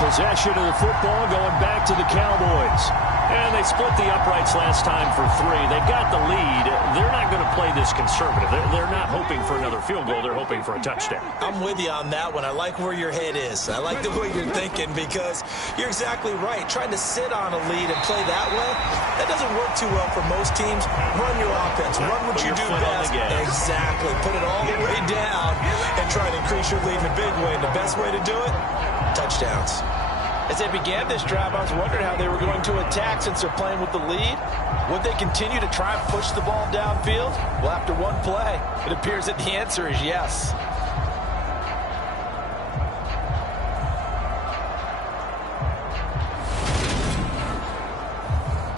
Possession of the football going back to the Cowboys. And they split the uprights last time for 3. They got the lead. They're not going to play this conservative. They're not hoping for another field goal. They're hoping for a touchdown. I'm with you on that one. I like where your head is. I like the way you're thinking because you're exactly right. Trying to sit on a lead and play that way, that doesn't work too well for most teams. Run your offense. Run what you do best. Exactly. Put it all the way down and try to increase your lead in a big way. And the best way to do it, touchdowns. As they began this drive, I was wondering how they were going to attack since they're playing with the lead. Would they continue to try and push the ball downfield? Well, after one play, it appears that the answer is yes.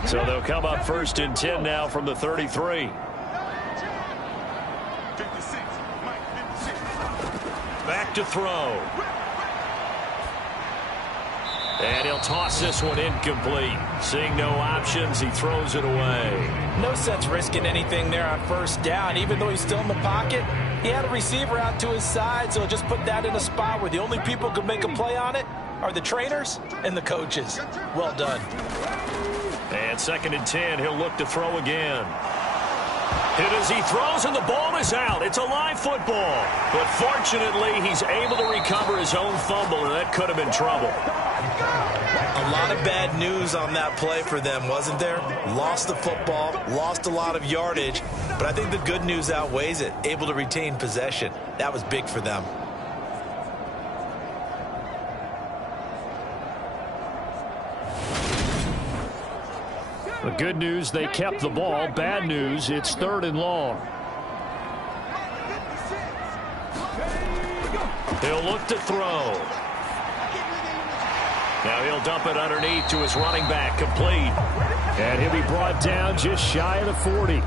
So they'll come up 1st and 10 now from the 33. Back to throw. And he'll toss this one incomplete. Seeing no options, he throws it away. No sense risking anything there on 1st down. Even though he's still in the pocket, he had a receiver out to his side, so just put that in a spot where the only people who can make a play on it are the trainers and the coaches. Well done. And 2nd and 10, he'll look to throw again. Hit as he throws, and the ball is out. It's a live football. But fortunately, he's able to recover his own fumble, and that could have been trouble. A lot of bad news on that play for them, wasn't there? Lost the football, lost a lot of yardage, but I think the good news outweighs it. Able to retain possession. That was big for them. The good news, they kept the ball. Bad news, it's 3rd and long. He'll look to throw. Now he'll dump it underneath to his running back, complete. And he'll be brought down just shy of the 40.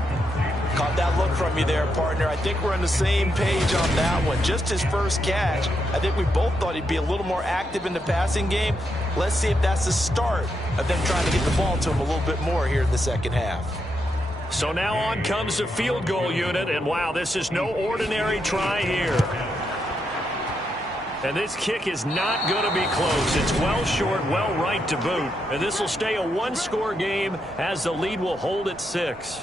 Caught that look from you there, partner. I think we're on the same page on that one. Just his first catch. I think we both thought he'd be a little more active in the passing game. Let's see if that's the start of them trying to get the ball to him a little bit more here in the 2nd half. So now on comes the field goal unit, and wow, this is no ordinary try here. And this kick is not going to be close. It's well short, well right to boot. And this will stay a one-score game as the lead will hold at 6.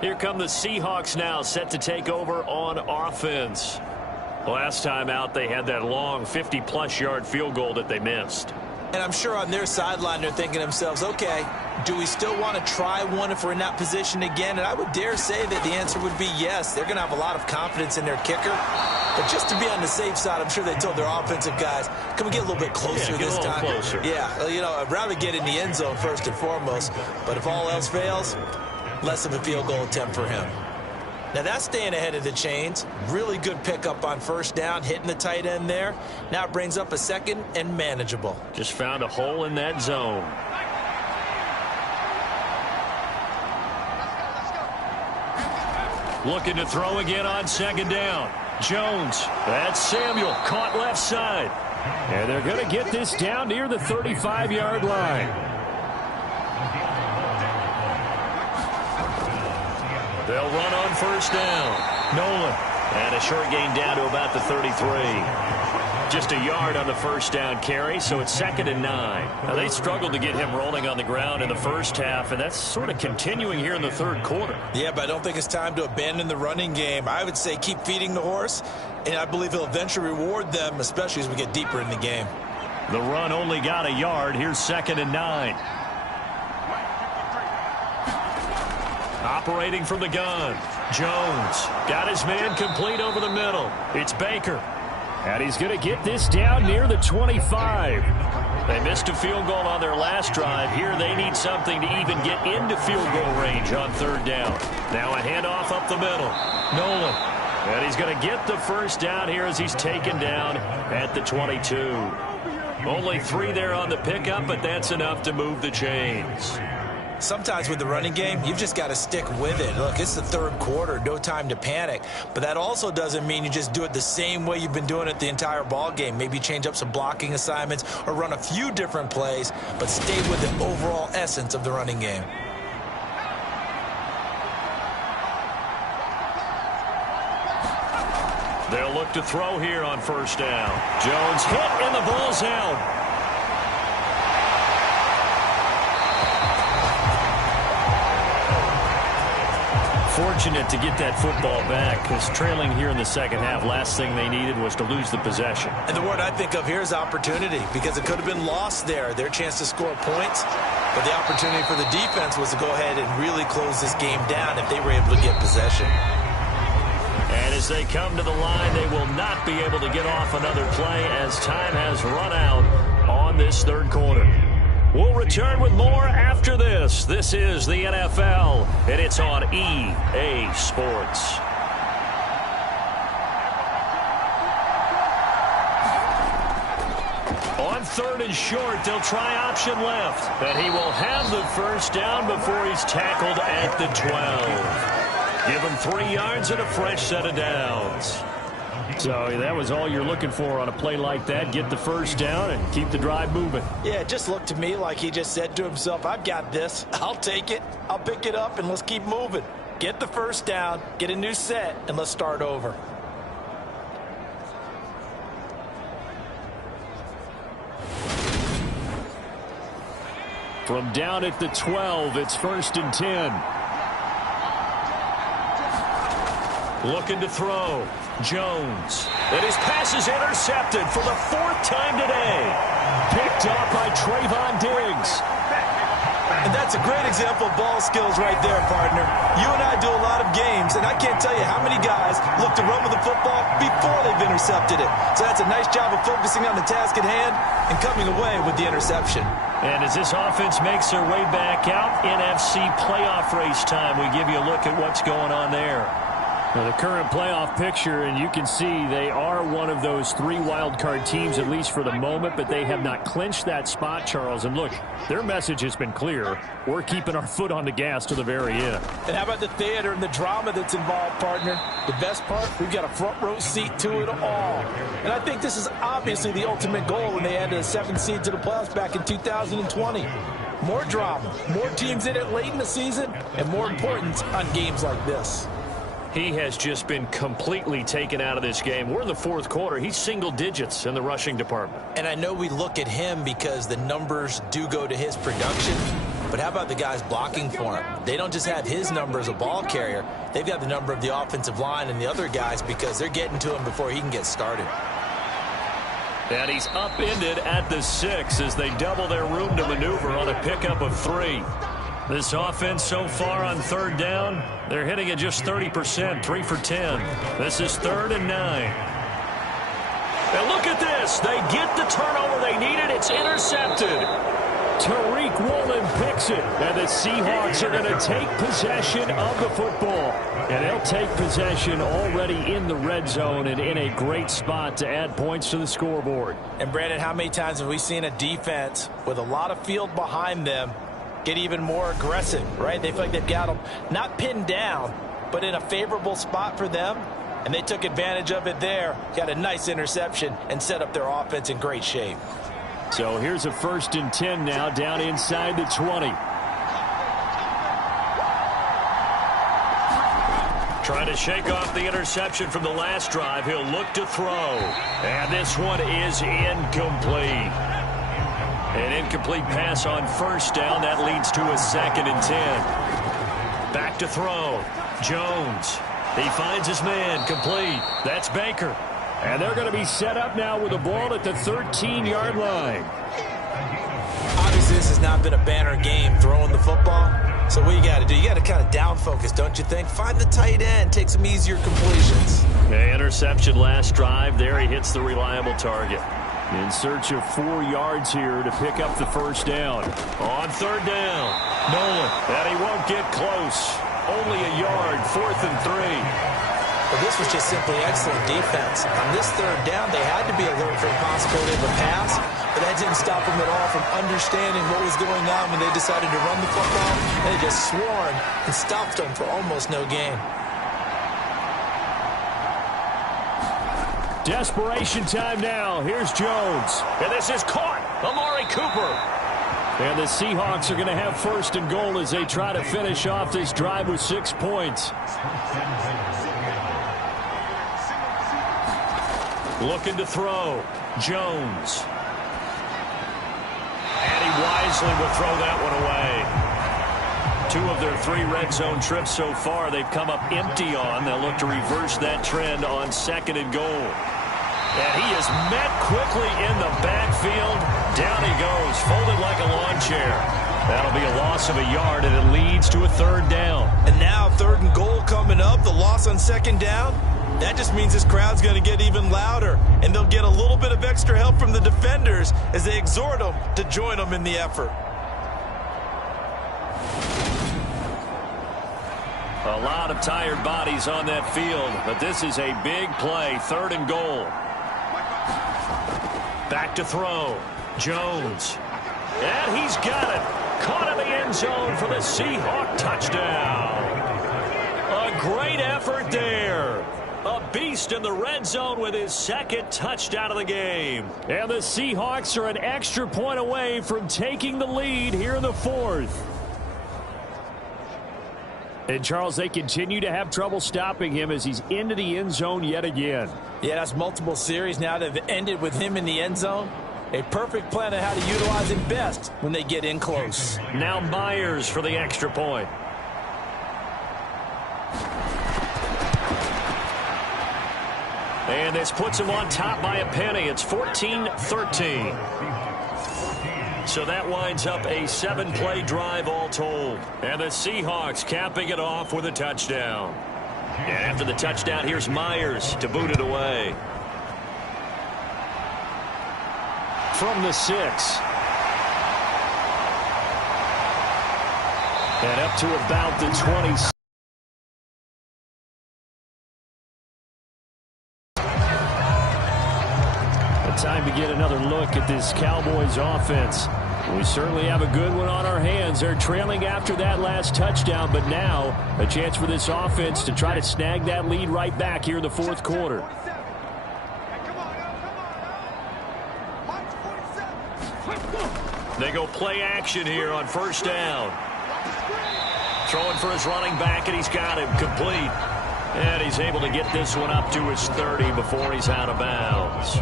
Here come the Seahawks now, set to take over on offense. Last time out, they had that long 50-plus yard field goal that they missed. And I'm sure on their sideline, they're thinking to themselves, okay, do we still want to try one if we're in that position again? And I would dare say that the answer would be yes. They're going to have a lot of confidence in their kicker. But just to be on the safe side, I'm sure they told their offensive guys, can we get a little bit closer this time? Closer. Yeah, you know, I'd rather get in the end zone first and foremost. But if all else fails, less of a field goal attempt for him. Now that's staying ahead of the chains. Really good pickup on first down, hitting the tight end there. Now it brings up a second and manageable. Just found a hole in that zone. Looking to throw again on second down. Jones. That's Samuel. Caught left side. And they're going to get this down near the 35-yard line. They'll run on first down. Nolan. And a short gain down to about the 33. Just a yard on the first down carry, so it's 2nd and 9. Now, they struggled to get him rolling on the ground in the first half, and that's sort of continuing here in the third quarter. Yeah, but I don't think it's time to abandon the running game. I would say keep feeding the horse, and I believe he'll eventually reward them, especially as we get deeper in the game. The run only got a yard. Here's 2nd and 9. Operating from the gun. Jones got his man complete over the middle. It's Baker. And he's going to get this down near the 25. They missed a field goal on their last drive. Here they need something to even get into field goal range on third down. Now a handoff up the middle. Nolan. And he's going to get the first down here as he's taken down at the 22. Only 3 there on the pickup, but that's enough to move the chains. Sometimes with the running game, you've just got to stick with it. Look, it's the third quarter, no time to panic. But that also doesn't mean you just do it the same way you've been doing it the entire ball game. Maybe change up some blocking assignments or run a few different plays, but stay with the overall essence of the running game. They'll look to throw here on first down. Jones hit and the ball's out. Fortunate to get that football back, because trailing here in the second half, last thing they needed was to lose the possession. And the word I think of here is opportunity, because it could have been lost there, their chance to score points. But the opportunity for the defense was to go ahead and really close this game down if they were able to get possession. And as they come to the line, they will not be able to get off another play as time has run out on this third quarter. We'll return with more after this. This is the NFL, and it's on EA Sports. On third and short, they'll try option left. And he will have the first down before he's tackled at the 12. Give him 3 yards and a fresh set of downs. So that was all you're looking for on a play like that. Get the first down and keep the drive moving. Yeah, it just looked to me like he just said to himself, I've got this. I'll take it. I'll pick it up, and let's keep moving. Get the first down, get a new set, and let's start over. From down at the 12, it's 1st and 10. Looking to throw. Jones. And his pass is intercepted for the 4th time today. Picked up by Trayvon Diggs. And that's a great example of ball skills right there, partner. You and I do a lot of games, and I can't tell you how many guys look to run with the football before they've intercepted it. So that's a nice job of focusing on the task at hand and coming away with the interception. And as this offense makes their way back out, NFC playoff race time, we give you a look at what's going on there. Now, the current playoff picture, and you can see they are one of those 3 wild card teams, at least for the moment, but they have not clinched that spot, Charles. And look, their message has been clear. We're keeping our foot on the gas to the very end. And how about the theater and the drama that's involved, partner? The best part, we've got a front row seat to it all. And I think this is obviously the ultimate goal when they added a 7th seed to the playoffs back in 2020. More drama, more teams in it late in the season, and more importance on games like this. He has just been completely taken out of this game. We're in the fourth quarter. He's single digits in the rushing department. And I know we look at him because the numbers do go to his production, but how about the guys blocking for him? They don't just have his number as a ball carrier. They've got the number of the offensive line and the other guys because they're getting to him before he can get started. And he's upended at the 6 as they double their room to maneuver on a pickup of 3. This offense so far on third down, they're hitting at just 30%, 3 for 10. This is 3rd and 9. And look at this. They get the turnover they needed. It's intercepted. Tariq Woolen picks it, and the Seahawks are going to take possession of the football. And they'll take possession already in the red zone and in a great spot to add points to the scoreboard. And, Brandon, how many times have we seen a defense with a lot of field behind them get even more aggressive, right? They feel like they've got them not pinned down, but in a favorable spot for them, and they took advantage of it there, got a nice interception, and set up their offense in great shape. So here's a 1st and 10 now, down inside the 20. Trying to shake off the interception from the last drive. He'll look to throw. And this one is incomplete. An incomplete pass on 1st down. That leads to a 2nd and 10. Back to throw. Jones. He finds his man. Complete. That's Baker. And they're going to be set up now with the ball at the 13-yard line. Obviously, this has not been a banner game throwing the football. So what you got to do, you got to kind of down focus, don't you think? Find the tight end, take some easier completions. Okay, interception last drive. There he hits the reliable target. In search of 4 yards here to pick up the 1st down. On 3rd down, Nolan. And he won't get close. Only a yard, 4th and 3. But this was just simply excellent defense. On this 3rd down, they had to be alert for the possibility of a pass, but that didn't stop them at all from understanding what was going on when they decided to run the football, and they just swarmed and stopped them for almost no gain. Desperation time now. Here's Jones. And this is caught. Amari Cooper. And the Seahawks are going to have 1st and goal as they try to finish off this drive with 6 points. Looking to throw. Jones. And he wisely will throw that one away. 2 of their 3 red zone trips so far they've come up empty on. They'll look to reverse that trend on 2nd and goal. And he is met quickly in the backfield. Down he goes, folded like a lawn chair. That'll be a loss of a yard, and it leads to a 3rd down. And now 3rd and goal coming up, the loss on 2nd down. That just means this crowd's going to get even louder, and they'll get a little bit of extra help from the defenders as they exhort them to join them in the effort. A lot of tired bodies on that field, but this is a big play, 3rd and goal. Back to throw. Jones. And he's got it. Caught in the end zone for the Seahawk touchdown. A great effort there. A beast in the red zone with his 2nd touchdown of the game. And the Seahawks are an extra point away from taking the lead here in the 4th. And, Charles, they continue to have trouble stopping him as he's into the end zone yet again. Yeah, that's multiple series now that have ended with him in the end zone. A perfect plan on how to utilize him best when they get in close. Now Myers for the extra point. And this puts him on top by a penny. It's 14-13. So that winds up a 7-play drive all told. And the Seahawks capping it off with a touchdown. And after the touchdown, here's Myers to boot it away. From the 6. And up to about the 20. Time to get another look at this Cowboys offense. We certainly have a good one on our hands. They're trailing after that last touchdown, but now a chance for this offense to try to snag that lead right back here in the 4th quarter. They go play action here on first down. Throwing for his running back, and he's got him complete. And he's able to get this one up to his 30 before he's out of bounds.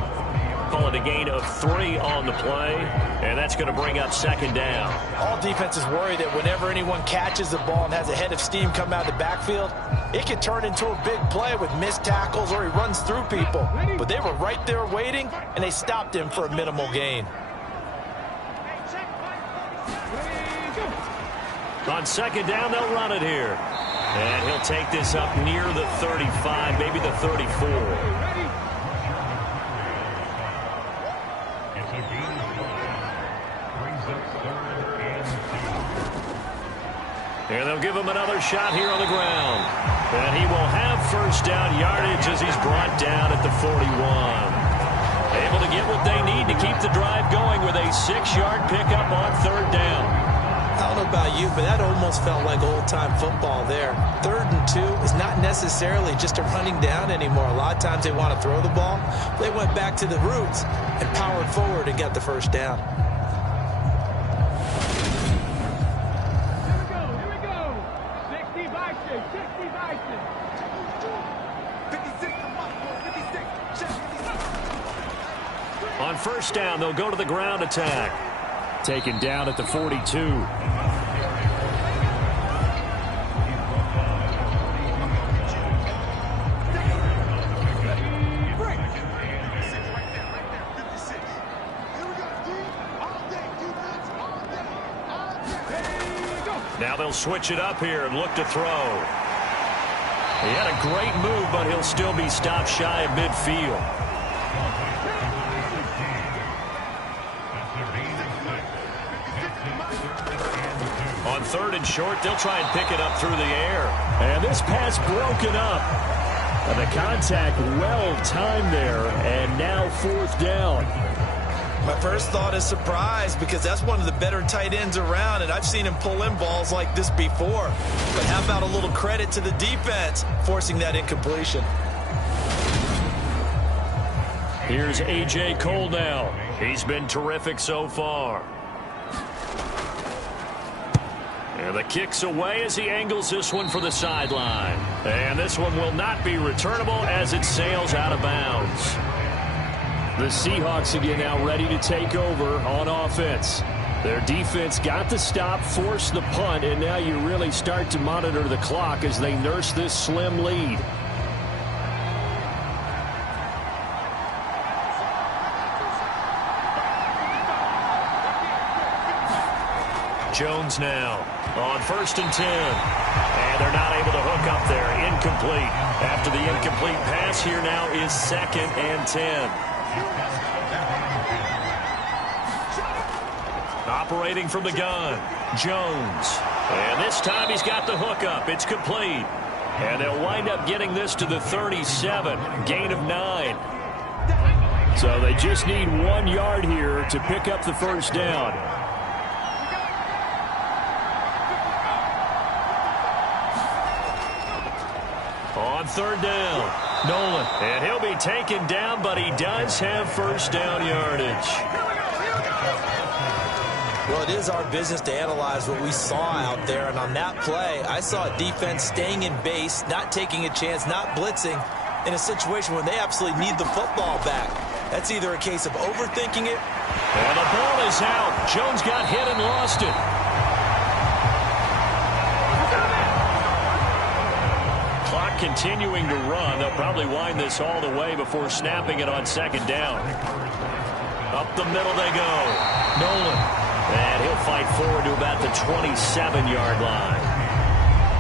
Call it a gain of 3 on the play, and that's going to bring up second down. All defenses worry that whenever anyone catches the ball and has a head of steam come out of the backfield, it can turn into a big play with missed tackles or he runs through people. But they were right there waiting, and they stopped him for a minimal gain. On second down, they'll run it here. And he'll take this up near the 35, maybe the 34. And they'll give him another shot here on the ground. And he will have first down yardage as he's brought down at the 41. Able to get what they need to keep the drive going with a 6-yard pickup on third down. I don't know about you, but that almost felt like old-time football there. 3rd and 2 is not necessarily just a running down anymore. A lot of times they want to throw the ball. They went back to the roots and powered forward and got the first down. Here we go. 60 Vikings, 60 Vikings. 56. On first down, they'll go to the ground attack. Taken down at the 42. Now they'll switch it up here and look to throw. He had a great move, but he'll still be stopped shy of midfield. On 3rd and short, they'll try and pick it up through the air. And this pass broken up. And the contact well timed there. And now 4th down. My first thought is surprise because that's one of the better tight ends around, and I've seen him pull in balls like this before. But how about a little credit to the defense forcing that incompletion? Here's A.J. Cole now. He's been terrific so far. And the kick's away as he angles this one for the sideline. And this one will not be returnable as it sails out of bounds. The Seahawks again now ready to take over on offense. Their defense got the stop, forced the punt, and now you really start to monitor the clock as they nurse this slim lead. Jones now on 1st and 10. And they're not able to hook up there. Incomplete. After the incomplete pass, here now is 2nd and 10. Operating from the gun, Jones. And this time he's got the hookup. It's complete. And they'll wind up getting this to the 37. Gain of 9. So they just need 1 yard here to pick up the first down. On 3rd down, Nolan. And he'll be taken down, but he does have first down yardage. Well, it is our business to analyze what we saw out there, and on that play, I saw a defense staying in base, not taking a chance, not blitzing, in a situation where they absolutely need the football back. That's either a case of overthinking it. And the ball is out. Jones got hit and lost it. Clock continuing to run. They'll probably wind this all the way before snapping it on 2nd down. Up the middle they go. Nolan. And he'll fight forward to about the 27-yard line.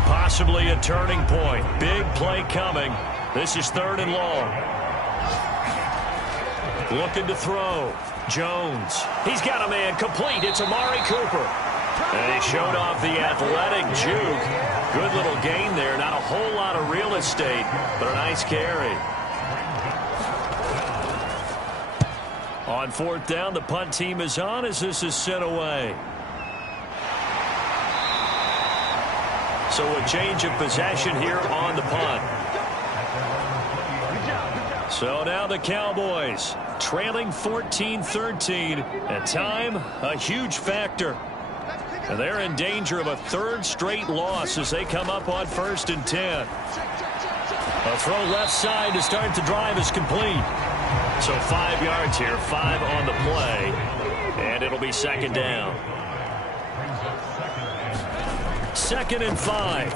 Possibly a turning point. Big play coming. This is 3rd and long. Looking to throw. Jones. He's got a man complete. It's Amari Cooper. And he showed off the athletic juke. Good little gain there. Not a whole lot of real estate, but a nice carry. On 4th down, the punt team is on as this is sent away. So a change of possession here on the punt. So now the Cowboys trailing 14-13. At time, a huge factor. And they're in danger of a third straight loss as they come up on 1st and 10. A throw left side to start the drive is complete. So 5 yards here, 5 on the play. And it'll be 2nd down. 2nd and 5.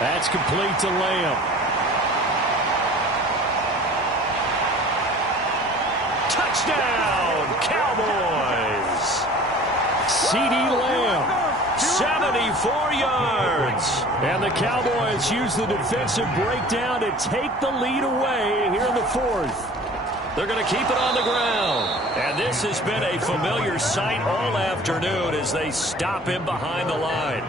That's complete to Lamb. Touchdown, Cowboys! CeeDee Lamb, 74 yards. And the Cowboys use the defensive breakdown to take the lead away here in the 4th. They're going to keep it on the ground. And this has been a familiar sight all afternoon as they stop him behind the line.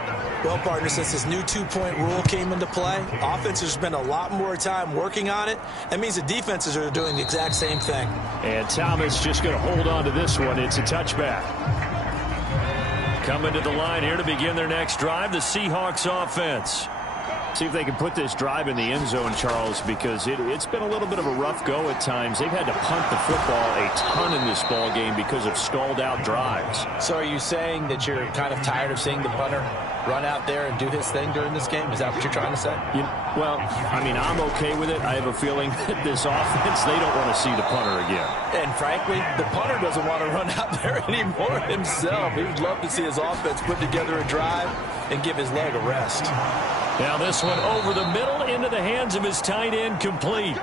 Well, partner, since this new two-point rule came into play, offenses spend a lot more time working on it. That means the defenses are doing the exact same thing. And Thomas just going to hold on to this one. It's a touchback. Coming to the line here to begin their next drive, the Seahawks offense. See if they can put this drive in the end zone, Charles, because it's been a little bit of a rough go at times. They've had to punt the football a ton in this ball game because of stalled-out drives. So are you saying that you're kind of tired of seeing the punter run out there and do his thing during this game? Is that what you're trying to say? Well, I mean, I'm okay with it. I have a feeling that this offense, they don't want to see the punter again. And frankly, the punter doesn't want to run out there anymore himself. He would love to see his offense put together a drive and give his leg a rest. Now this one over the middle into the hands of his tight end, complete.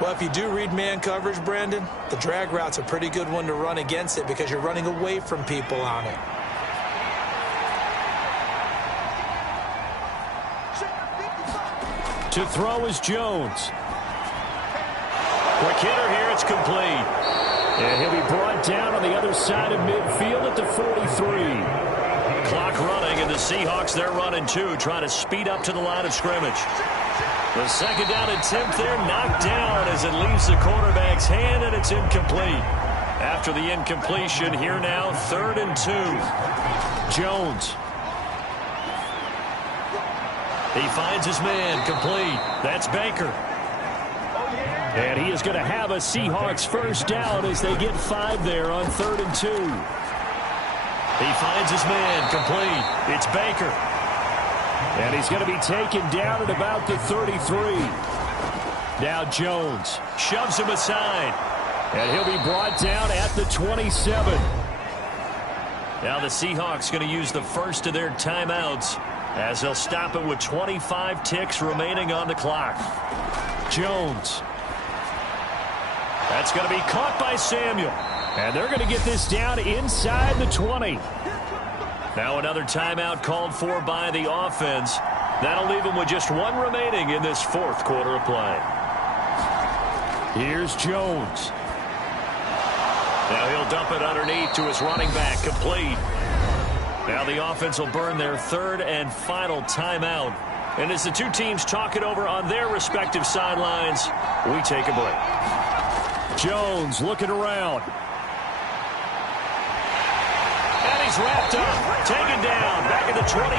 Well, if you do read man coverage, Brandon, the drag route's a pretty good one to run against it because you're running away from people on it. To throw is Jones. Quick hitter here, it's complete. And he'll be brought down on the other side of midfield at the 43. Clock running, and the Seahawks, they're running too, trying to speed up to the line of scrimmage. The 2nd down attempt there knocked down as it leaves the quarterback's hand, and it's incomplete. After the incompletion, here now, 3rd and 2. Jones. He finds his man, complete. That's Baker. And he is going to have a Seahawks first down as they get 5 there on 3rd and 2. He finds his man, complete. It's Baker. And he's going to be taken down at about the 33. Now Jones shoves him aside. And he'll be brought down at the 27. Now the Seahawks going to use the first of their timeouts as they'll stop it with 25 ticks remaining on the clock. Jones. That's going to be caught by Samuel. And they're going to get this down inside the 20. Now another timeout called for by the offense. That'll leave them with just 1 remaining in this 4th quarter of play. Here's Jones. Now he'll dump it underneath to his running back, complete. Now the offense will burn their 3rd and final timeout. And as the two teams talk it over on their respective sidelines, we take a break. Jones looking around. And he's wrapped up, taken down, back at the 25.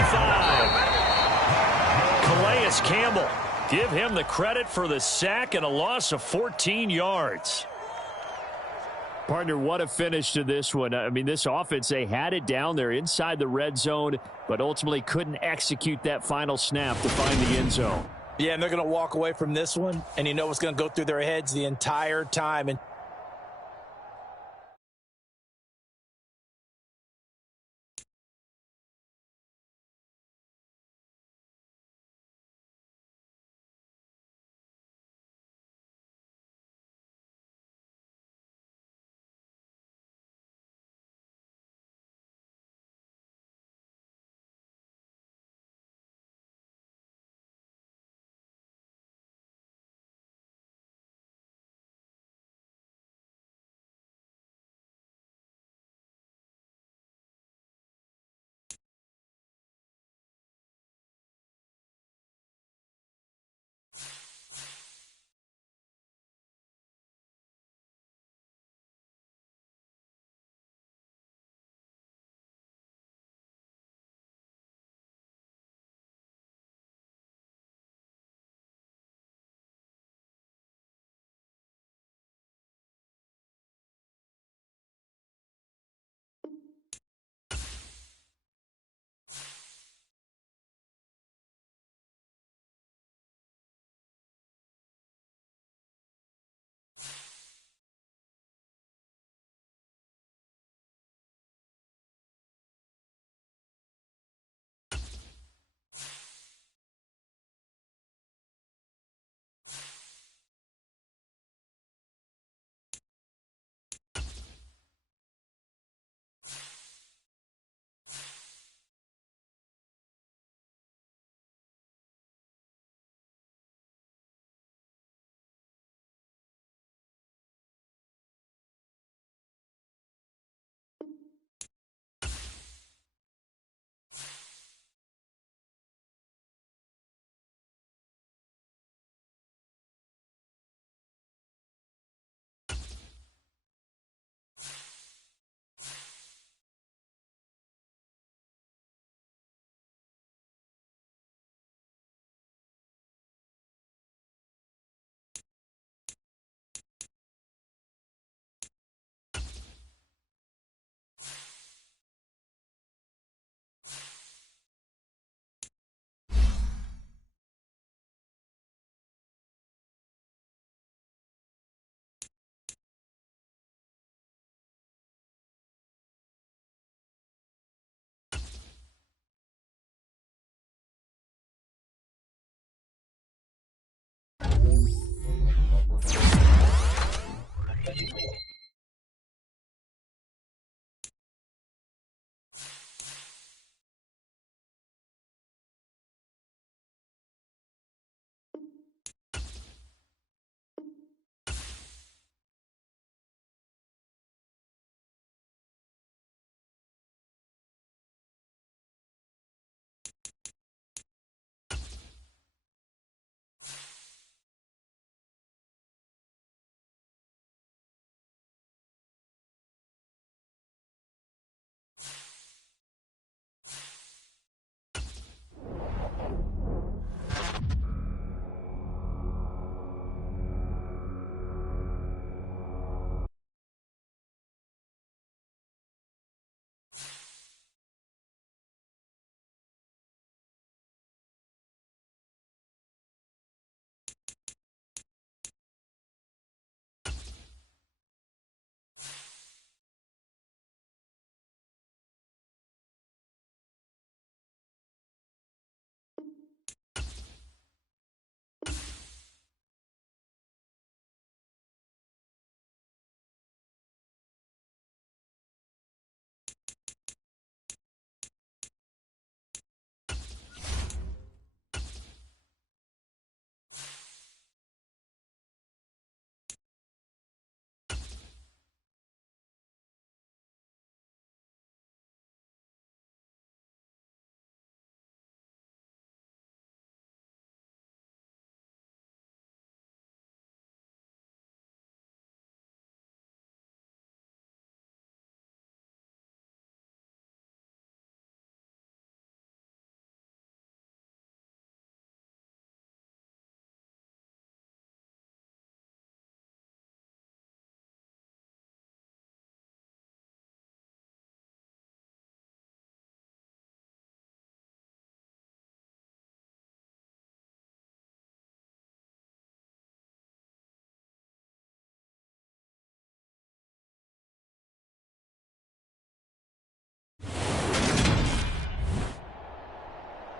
Calais Campbell, give him the credit for the sack and a loss of 14 yards. Partner, what a finish to this one. I mean, this offense, they had it down there inside the red zone, but ultimately couldn't execute that final snap to find the end zone. Yeah, and they're going to walk away from this one, and you know what's going to go through their heads the entire time. And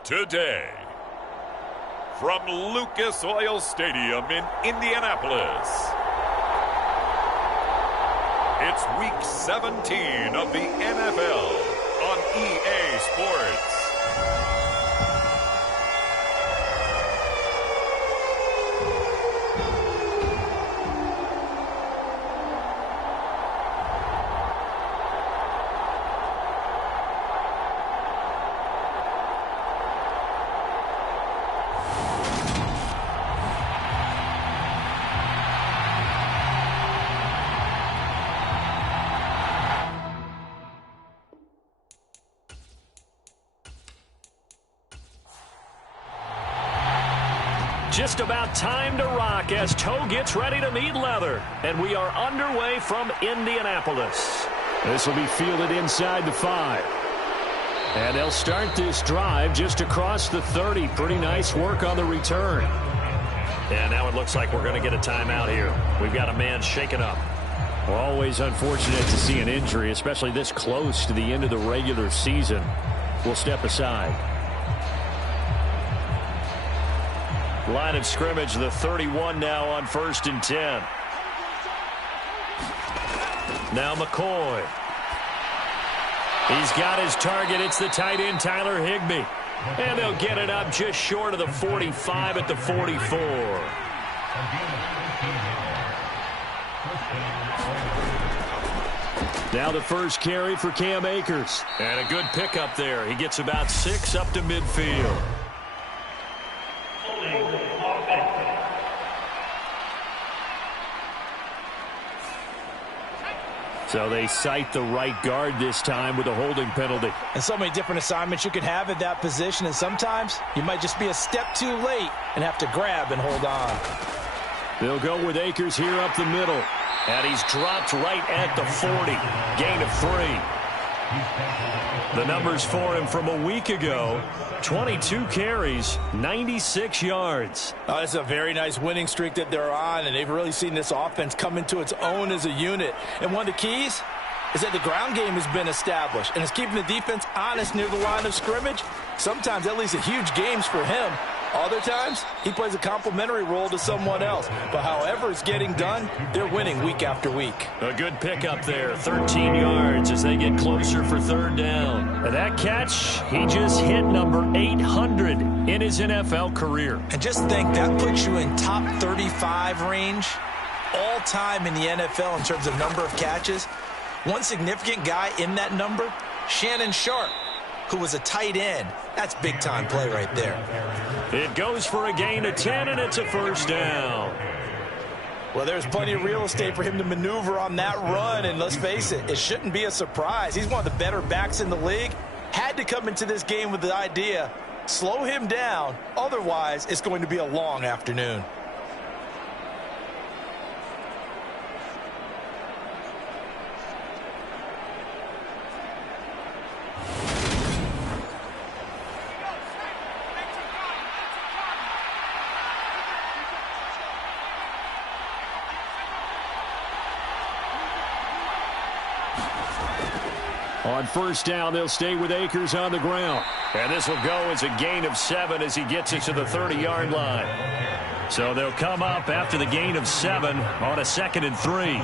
Today, from Lucas Oil Stadium in Indianapolis, it's Week 17 of the NFL on EA Sports. Just about time to rock as Toe gets ready to meet leather. And we are underway from Indianapolis. This will be fielded inside the 5. And they'll start this drive just across the 30. Pretty nice work on the return. And now it looks like we're going to get a timeout here. We've got a man shaken up. Well, always unfortunate to see an injury, especially this close to the end of the regular season. We'll step aside. Line of scrimmage, the 31 now on 1st and 10. Now McCoy. He's got his target. It's the tight end, Tyler Higbee. And they'll get it up just short of the 45 at the 44. Now the first carry for Cam Akers. And a good pickup there. He gets about 6 up to midfield. So they cite the right guard this time with a holding penalty. And so many different assignments you could have at that position, and sometimes you might just be a step too late and have to grab and hold on. They'll go with Akers here up the middle. And he's dropped right at the 40. Gain of 3. The numbers for him from a week ago: 22 carries, 96 yards. It's a very nice winning streak that they're on, and they've really seen this offense come into its own as a unit. And one of the keys is that the ground game has been established, and it's keeping the defense honest near the line of scrimmage. Sometimes that leads to huge games for him. Other times, he plays a complementary role to someone else. But however it's getting done, they're winning week after week. A good pickup there, 13 yards as they get closer for third down. And that catch, he just hit number 800 in his NFL career. And just think, that puts you in top 35 range all time in the NFL in terms of number of catches. One significant guy in that number, Shannon Sharp, who was a tight end. That's big-time play right there. It goes for a gain of 10, and it's a first down. Well, there's plenty of real estate for him to maneuver on that run, and let's face it, it shouldn't be a surprise. He's one of the better backs in the league. Had to come into this game with the idea, slow him down, otherwise it's going to be a long afternoon. On first down, they'll stay with Akers on the ground. And this will go as a gain of 7 as he gets it to the 30-yard line. So they'll come up after the gain of 7 on a 2nd and 3.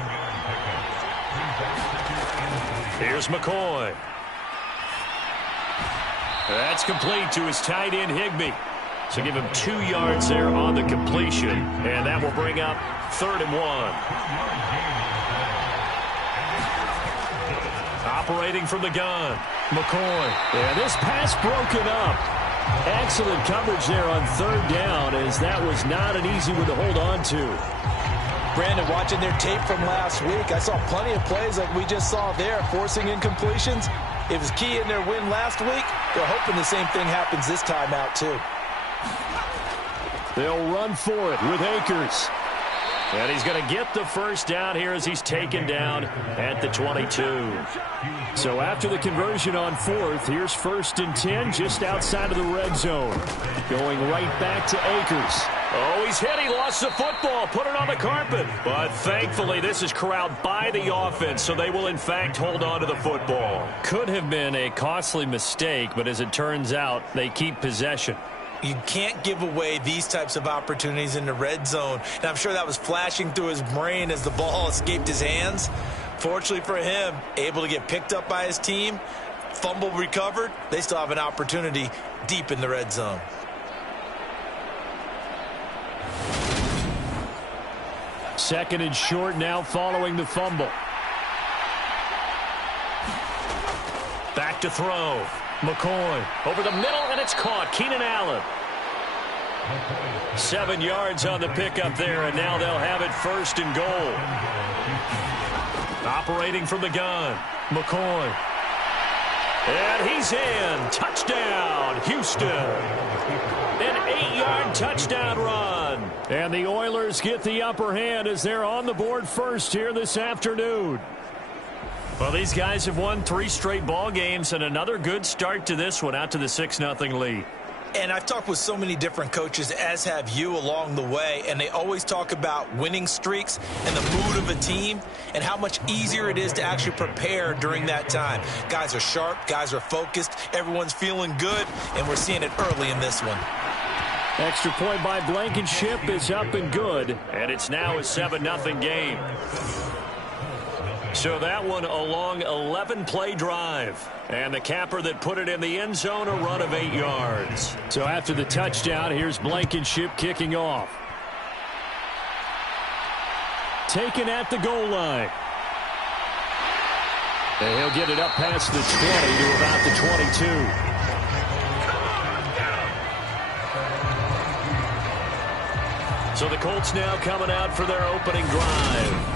Here's McCoy. That's complete to his tight end, Higbee. So give him 2 yards there on the completion. And that will bring up 3rd and 1. Operating from the gun, McCoy. And this pass broken up. Excellent coverage there on 3rd down, as that was not an easy one to hold on to. Brandon, watching their tape from last week, I saw plenty of plays like we just saw there, forcing incompletions. It was key in their win last week. They're hoping the same thing happens this time out, too. They'll run for it with Akers. And he's going to get the first down here as he's taken down at the 22. So after the conversion on 4th, here's 1st and 10 just outside of the red zone. Going right back to Akers. Oh, he's hit. He lost the football. Put it on the carpet. But thankfully, this is corralled by the offense, so they will, in fact, hold on to the football. Could have been a costly mistake, but as it turns out, they keep possession. You can't give away these types of opportunities in the red zone. And I'm sure that was flashing through his brain as the ball escaped his hands. Fortunately for him, able to get picked up by his team, fumble recovered. They still have an opportunity deep in the red zone. Second and short now following the fumble. Back to throw. McCoy over the middle, and it's caught. Keenan Allen. 7 yards on the pickup there, and now they'll have it 1st and goal. Operating from the gun, McCoy. And he's in. Touchdown, Houston. An 8-yard touchdown run. And the Oilers get the upper hand as they're on the board first here this afternoon. Well, these guys have won 3 straight ball games, and another good start to this one, out to the 6-0 lead. And I've talked with so many different coaches, as have you, along the way, and they always talk about winning streaks and the mood of a team and how much easier it is to actually prepare during that time. Guys are sharp, guys are focused, everyone's feeling good, and we're seeing it early in this one. Extra point by Blankenship is up and good, and it's now a 7-0 game. So that one a long 11-play drive. And the capper that put it in the end zone, a run of 8 yards. So after the touchdown, here's Blankenship kicking off. Taken at the goal line. And he'll get it up past the 20 to about the 22. So the Colts now coming out for their opening drive.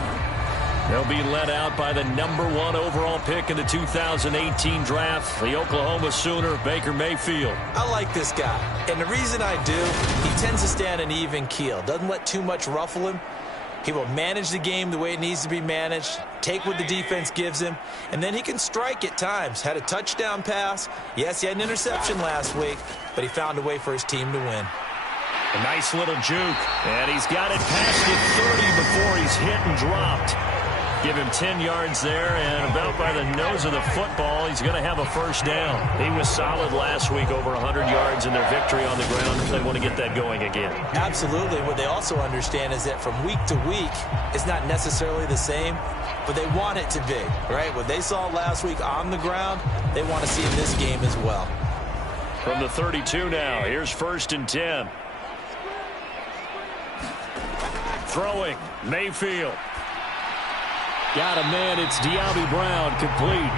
They'll be led out by the #1 overall pick in the 2018 draft, the Oklahoma Sooner, Baker Mayfield. I like this guy, and the reason I do, he tends to stay on an even keel. Doesn't let too much ruffle him. He will manage the game the way it needs to be managed, take what the defense gives him, and then he can strike at times. Had a touchdown pass. Yes, he had an interception last week, but he found a way for his team to win. A nice little juke, and he's got it past the 30 before he's hit and dropped. Give him 10 yards there, and about by the nose of the football, he's going to have a first down. He was solid last week, over 100 yards in their victory on the ground. They want to get that going again. Absolutely. What they also understand is that from week to week, it's not necessarily the same, but they want it to be, right? What they saw last week on the ground, they want to see in this game as well. From the 32 now, here's 1st and 10. Throwing, Mayfield. Got a man, it's De'Ami Brown, complete.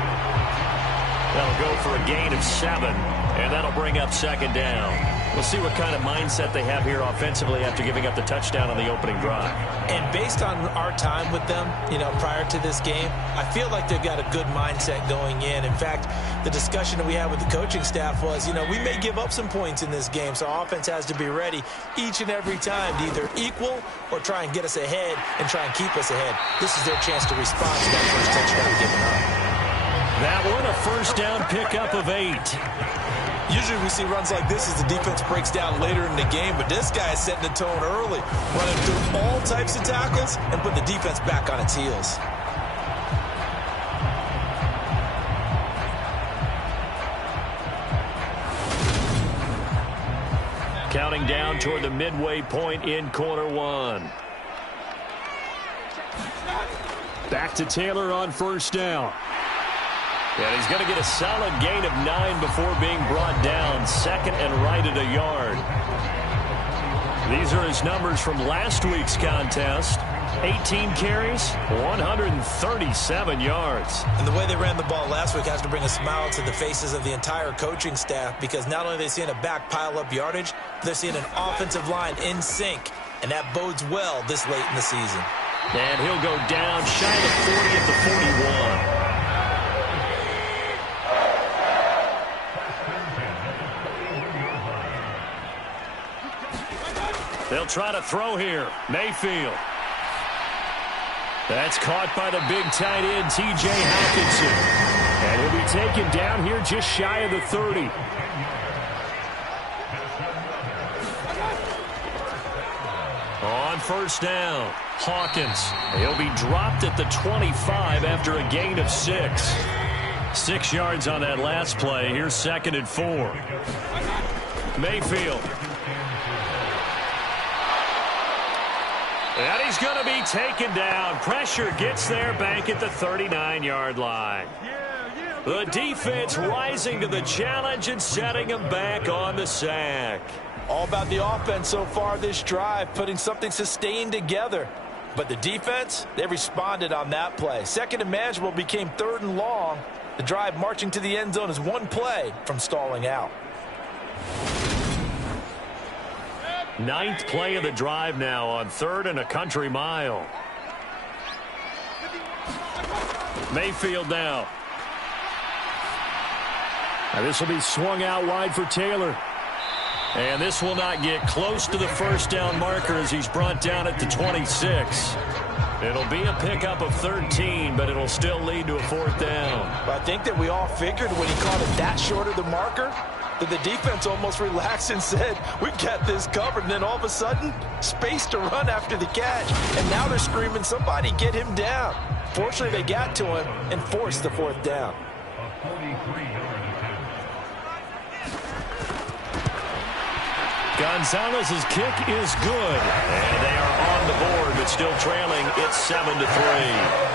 That'll go for a gain of 7, and that'll bring up 2nd down. We'll see what kind of mindset they have here offensively after giving up the touchdown on the opening drive. And based on our time with them, prior to this game, I feel like they've got a good mindset going in. In fact, the discussion that we had with the coaching staff was, we may give up some points in this game, so our offense has to be ready each and every time to either equal or try and get us ahead and try and keep us ahead. This is their chance to respond to that first touchdown given up. That one, a first down pickup of 8. Usually we see runs like this as the defense breaks down later in the game, but this guy is setting the tone early, running through all types of tackles and put the defense back on its heels. Counting down toward the midway point in quarter 1. Back to Taylor on 1st down. And he's going to get a solid gain of 9 before being brought down. 2nd and right at a yard. These are his numbers from last week's contest. 18 carries, 137 yards. And the way they ran the ball last week has to bring a smile to the faces of the entire coaching staff, because not only are they seeing a back pile up yardage, they're seeing an offensive line in sync, and that bodes well this late in the season. And he'll go down shy of 40 at the 41. They'll try to throw here. Mayfield. That's caught by the big tight end, T.J. Hawkinson. And he'll be taken down here just shy of the 30. On 1st down, Hawkins. He'll be dropped at the 25 after a gain of 6. 6 yards on that last play. Here's 2nd and 4. Mayfield. And he's going to be taken down. Pressure gets there back at the 39-yard line. The defense rising to the challenge and setting him back on the sack. All about the offense so far this drive, putting something sustained together. But the defense, they responded on that play. 2nd and manageable became 3rd and long. The drive marching to the end zone is one play from stalling out. 9th play of the drive now on 3rd and a country mile. Mayfield now. Now this will be swung out wide for Taylor. And this will not get close to the first down marker as he's brought down at the 26. It'll be a pickup of 13, but it'll still lead to a 4th down. But I think that we all figured when he caught it that short of the marker that the defense almost relaxed and said, we've got this covered. And then all of a sudden, space to run after the catch. And now they're screaming, somebody get him down. Fortunately, they got to him and forced the 4th down. Gonzalez's kick is good. And they are on the board, but still trailing. It's 7-3.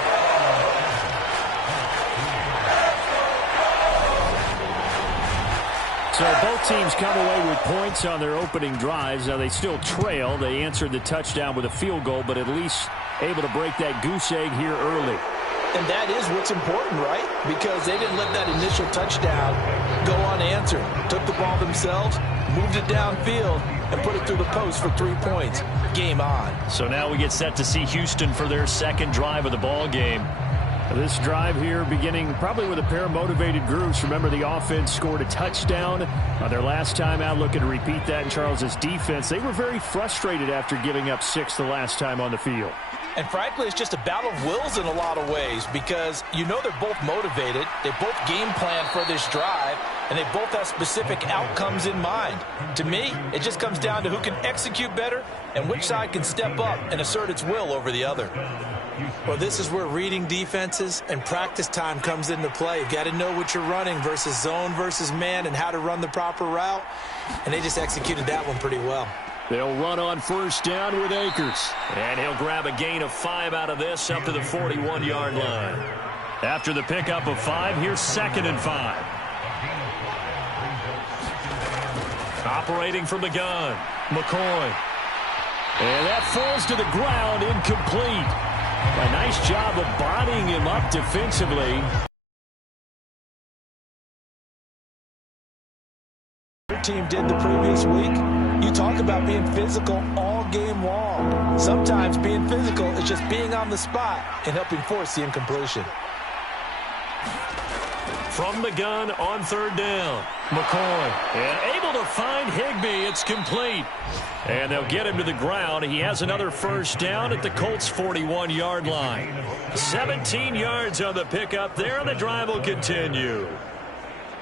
So both teams come away with points on their opening drives. Now they still trail. They answered the touchdown with a field goal, but at least able to break that goose egg here early. And that is what's important, right? Because they didn't let that initial touchdown go unanswered. Took the ball themselves, moved it downfield, and put it through the post for 3 points. Game on. So now we get set to see Houston for their 2nd drive of the ball game. This drive here beginning probably with a pair of motivated groups. Remember, the offense scored a touchdown on their last time out, looking to repeat that in Charles's defense. They were very frustrated after giving up 6 the last time on the field. And frankly, it's just a battle of wills in a lot of ways because you know they're both motivated. They both game plan for this drive, and they both have specific outcomes in mind. To me, it just comes down to who can execute better and which side can step up and assert its will over the other. Well, this is where reading defenses and practice time comes into play. You've got to know what you're running versus zone versus man and how to run the proper route. And they just executed that one pretty well. They'll run on first down with Akers. And he'll grab a gain of 5 out of this up to the 41-yard line. After the pickup of 5, here's 2nd and 5. Operating from the gun, McCoy. And that falls to the ground, incomplete. A nice job of bodying him up defensively. Your team did the previous week. You talk about being physical all game long. Sometimes being physical is just being on the spot and helping force the incompletion. From the gun on 3rd down, McCoy. And able to find Higbee. It's complete. And they'll get him to the ground. He has another first down at the Colts' 41-yard line. 17 yards on the pickup there, and the drive will continue.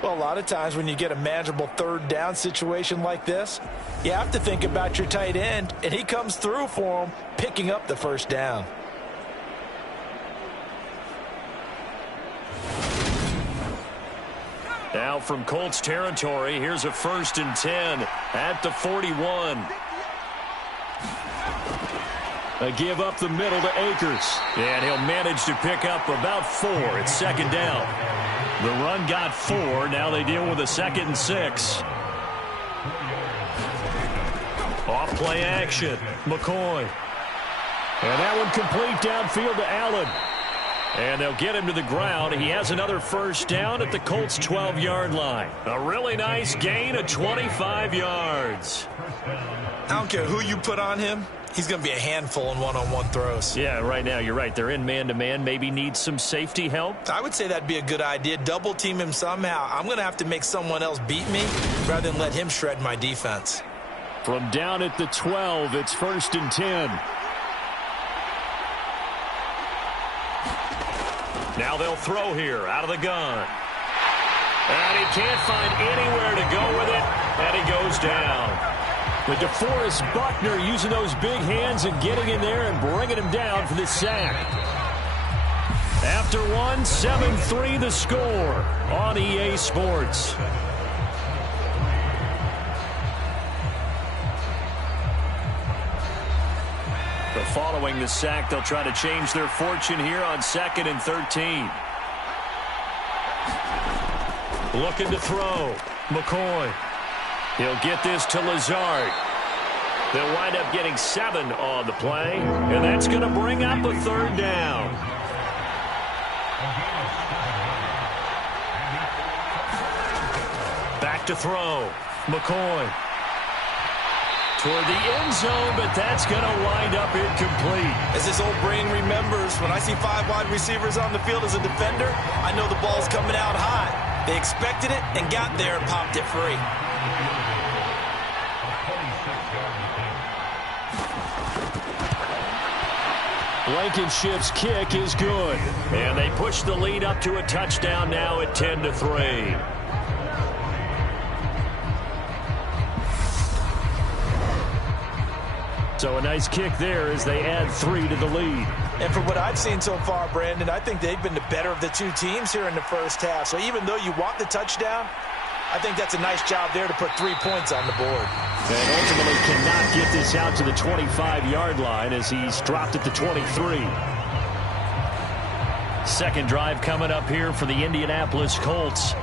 Well, a lot of times when you get a manageable 3rd down situation like this, you have to think about your tight end, and he comes through for him, picking up the first down. Now from Colts territory, here's a 1st and 10 at the 41. A give up the middle to Akers. And he'll manage to pick up about 4. It's 2nd down. The run got 4. Now they deal with a 2nd and 6. Off play action. McCoy. And that one complete downfield to Allen. And they'll get him to the ground. He has another first down at the Colts' 12-yard line. A really nice gain of 25 yards. I don't care who you put on him. He's going to be a handful in one-on-one throws. Yeah, right now, you're right. They're in man-to-man. Maybe need some safety help. I would say that'd be a good idea. Double team him somehow. I'm going to have to make someone else beat me rather than let him shred my defense. From down at the 12, it's 1st and 10. Now they'll throw here out of the gun. And he can't find anywhere to go with it, and he goes down. But DeForest Buckner using those big hands and getting in there and bringing him down for the sack. After one, 7-3 the score on EA Sports. But following the sack, they'll try to change their fortune here on 2nd and 13. Looking to throw. McCoy. He'll get this to Lazard. They'll wind up getting 7 on the play, and that's going to bring up a 3rd down. Back to throw. McCoy. Toward the end zone, but that's going to wind up incomplete. As his old brain remembers, when I see 5 wide receivers on the field as a defender, I know the ball's coming out high. They expected it and got there and popped it free. Blankenship's kick is good. And they push the lead up to a touchdown now at 10-3. So a nice kick there as they add 3 to the lead. And from what I've seen so far, Brandon, I think they've been the better of the two teams here in the first half. So even though you want the touchdown, I think that's a nice job there to put 3 points on the board. And ultimately cannot get this out to the 25-yard line as he's dropped at the 23. Second drive coming up here for the Indianapolis Colts.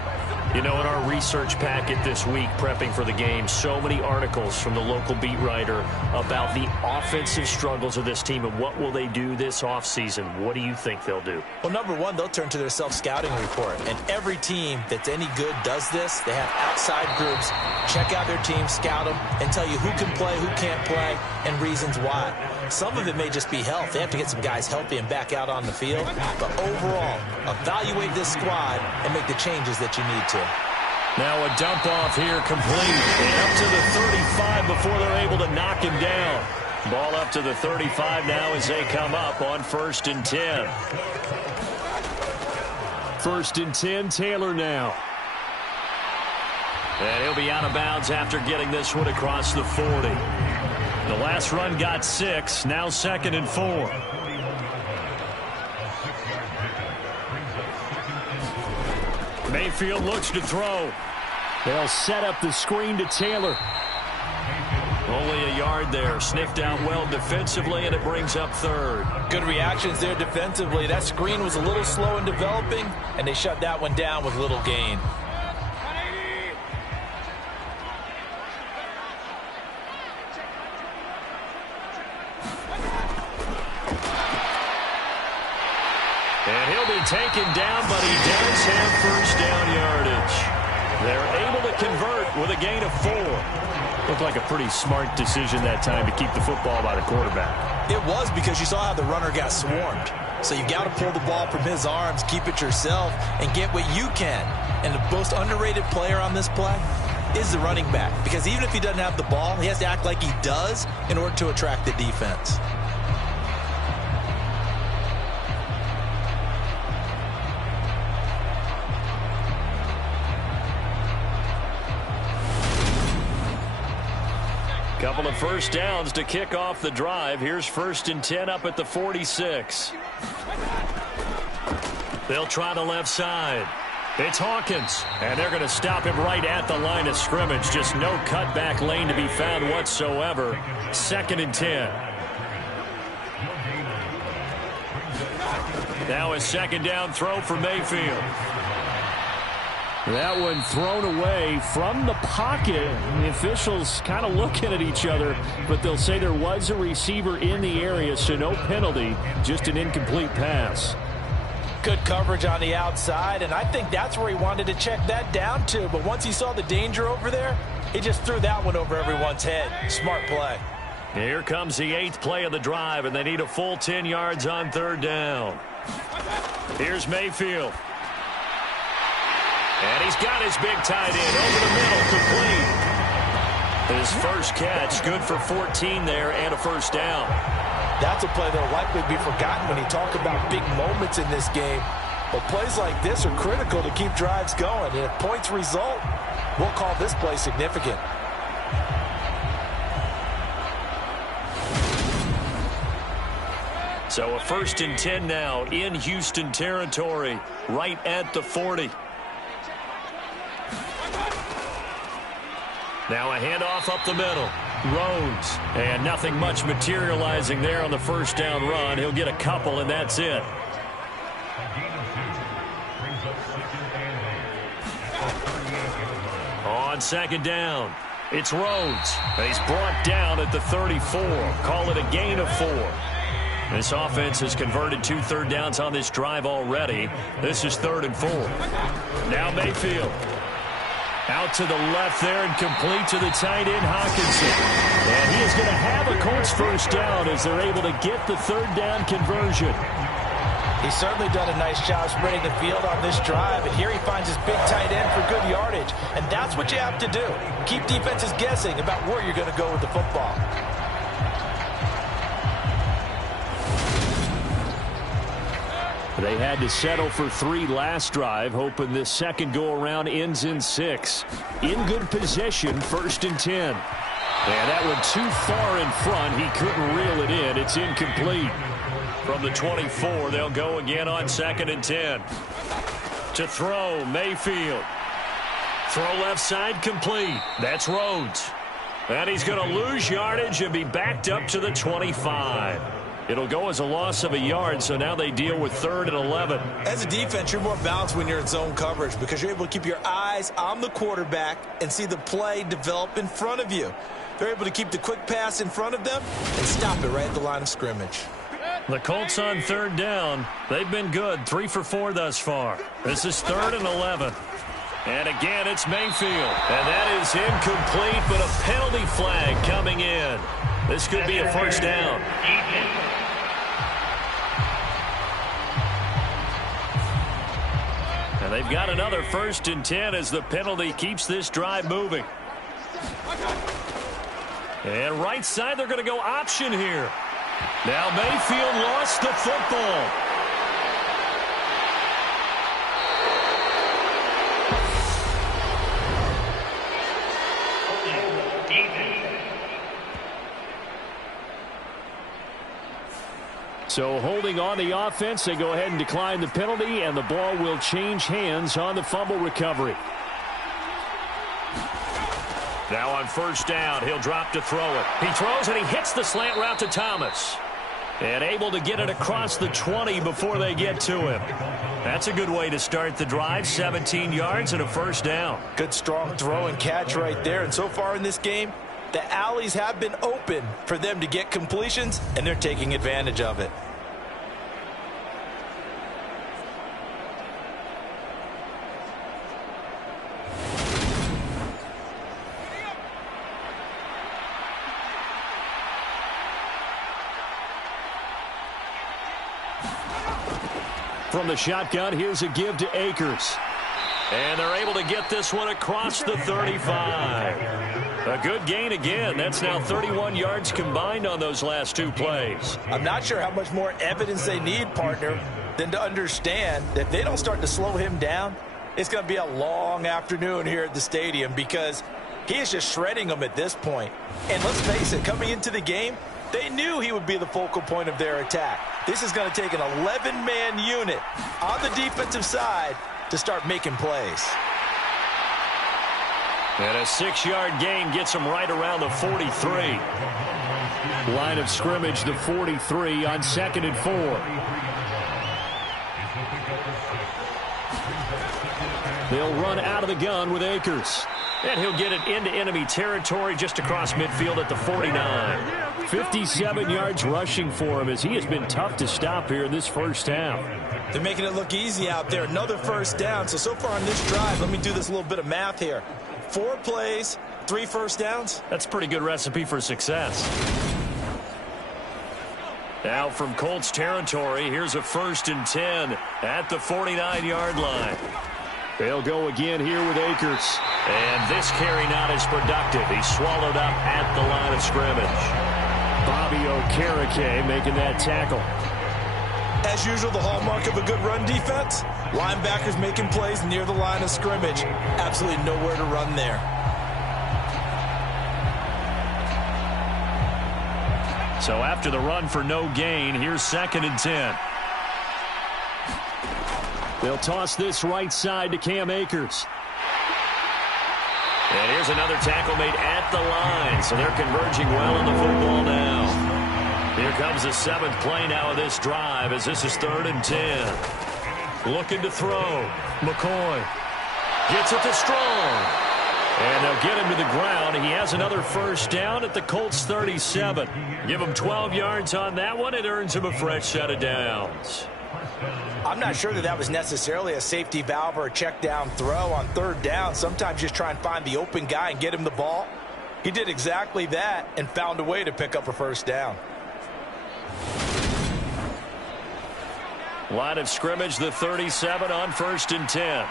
You know, in our research packet this week, prepping for the game, so many articles from the local beat writer about the offensive struggles of this team and what will they do this offseason. What do you think they'll do? Well, number one, they'll turn to their self-scouting report. And every team that's any good does this. They have outside groups. Check out their team, scout them, and tell you who can play, who can't play, and reasons why. Some of it may just be health. They have to get some guys healthy and back out on the field. But overall, evaluate this squad and make the changes that you need to. Now a dump off here complete. And up to the 35 before they're able to knock him down. Ball up to the 35 now as they come up on 1st and 10. 1st and 10, Taylor now. And he'll be out of bounds after getting this one across the 40. The last run got 6, now 2nd and 4. Mayfield looks to throw. They'll set up the screen to Taylor. Only a yard there. Sniffed out well defensively, and it brings up 3rd. Good reactions there defensively. That screen was a little slow in developing, and they shut that one down with little gain. And he'll be taken down, but he does have 1st down yardage. They're able to convert with a gain of 4. Looked like a pretty smart decision that time to keep the football by the quarterback. It was, because you saw how the runner got swarmed. So you got to pull the ball from his arms, keep it yourself, and get what you can. And the most underrated player on this play is the running back. Because even if he doesn't have the ball, he has to act like he does in order to attract the defense. Couple of 1st downs to kick off the drive. Here's 1st and 10 up at the 46. They'll try the left side. It's Hawkins, and they're going to stop him right at the line of scrimmage. Just no cutback lane to be found whatsoever. 2nd and 10. Now a 2nd down throw for Mayfield. That one thrown away from the pocket. The officials kind of looking at each other, but they'll say there was a receiver in the area, so no penalty, just an incomplete pass. Good coverage on the outside, and I think that's where he wanted to check that down to. But once he saw the danger over there, he just threw that one over everyone's head. Smart play. Here comes the 8th play of the drive, and they need a full 10 yards on 3rd down. Here's Mayfield. And he's got his big tight end over the middle, complete. His first catch, good for 14 there and a 1st down. That's a play that'll likely be forgotten when you talk about big moments in this game. But plays like this are critical to keep drives going. And if points result, we'll call this play significant. So a 1st and 10 now in Houston territory, right at the 40. Now a handoff up the middle. Rhodes. And nothing much materializing there on the 1st down run. He'll get a couple, and that's it. On 2nd down, it's Rhodes. He's brought down at the 34. Call it a gain of 4. This offense has converted 2 third downs on this drive already. This is 3rd and 4. Now Mayfield. Out to the left there and complete to the tight end, Hawkinson. And he is going to have a Colts 1st down as they're able to get the 3rd down conversion. He's certainly done a nice job spreading the field on this drive. And here he finds his big tight end for good yardage. And that's what you have to do. Keep defenses guessing about where you're going to go with the football. They had to settle for 3 last drive, hoping this 2nd go-around ends in 6. In good position, 1st and 10. And that one too far in front. He couldn't reel it in. It's incomplete. From the 24, they'll go again on 2nd and 10. To throw, Mayfield. Throw left side, complete. That's Rhodes. And he's going to lose yardage and be backed up to the 25. It'll go as a loss of a yard, so now they deal with 3rd and 11. As a defense, you're more balanced when you're in zone coverage because you're able to keep your eyes on the quarterback and see the play develop in front of you. They're able to keep the quick pass in front of them and stop it right at the line of scrimmage. The Colts on 3rd down. They've been good, 3 for 4 thus far. This is 3rd and 11. And again, it's Mayfield. And that is incomplete, but a penalty flag coming in. This could be a 1st down. And they've got another 1st and 10 as the penalty keeps this drive moving. And right side, they're going to go option here. Now Mayfield lost the football. So holding on the offense, they go ahead and decline the penalty, and the ball will change hands on the fumble recovery. Now on first down, he'll drop to throw it. He throws and he hits the slant route to Thomas. And able to get it across the 20 before they get to him. That's a good way to start the drive. 17 yards and a first down. Good strong throw and catch right there. And so far in this game, the alleys have been open for them to get completions, and they're taking advantage of it. From the shotgun, here's a give to Akers. And they're able to get this one across the 35. A good gain again. That's now 31 yards combined on those last two plays. I'm not sure how much more evidence they need, partner, than to understand that if they don't start to slow him down, it's going to be a long afternoon here at the stadium because he is just shredding them at this point. And let's face it, coming into the game, they knew he would be the focal point of their attack. This is going to take an 11-man unit on the defensive side to start making plays. And a 6-yard gain gets him right around the 43. Line of scrimmage, the 43 on 2nd and 4. They'll run out of the gun with Akers. And he'll get it into enemy territory just across midfield at the 49. 57 yards rushing for him as he has been tough to stop here in this first half. They're making it look easy out there. Another first down. So far on this drive, let me do this little bit of math here. 4 plays, 3 first downs. That's a pretty good recipe for success. Now from Colts territory, here's a 1st and 10 at the 49-yard line. They'll go again here with Akers. And this carry not as productive. He's swallowed up at the line of scrimmage. Bobby Okereke making that tackle. As usual, the hallmark of a good run defense, linebackers making plays near the line of scrimmage. Absolutely nowhere to run there. So after the run for no gain, here's 2nd and 10. They'll toss this right side to Cam Akers. And here's another tackle made at the line. So they're converging well on the football now. Here comes the 7th play now of this drive as this is 3rd and 10. Looking to throw. McCoy gets it to Strong. And they'll get him to the ground. He has another first down at the Colts 37. Give him 12 yards on that one. It earns him a fresh set of downs. I'm not sure that was necessarily a safety valve or a check down throw on 3rd down. Sometimes just try and find the open guy and get him the ball. He did exactly that and found a way to pick up a first down. Line of scrimmage, the 37 on 1st and 10.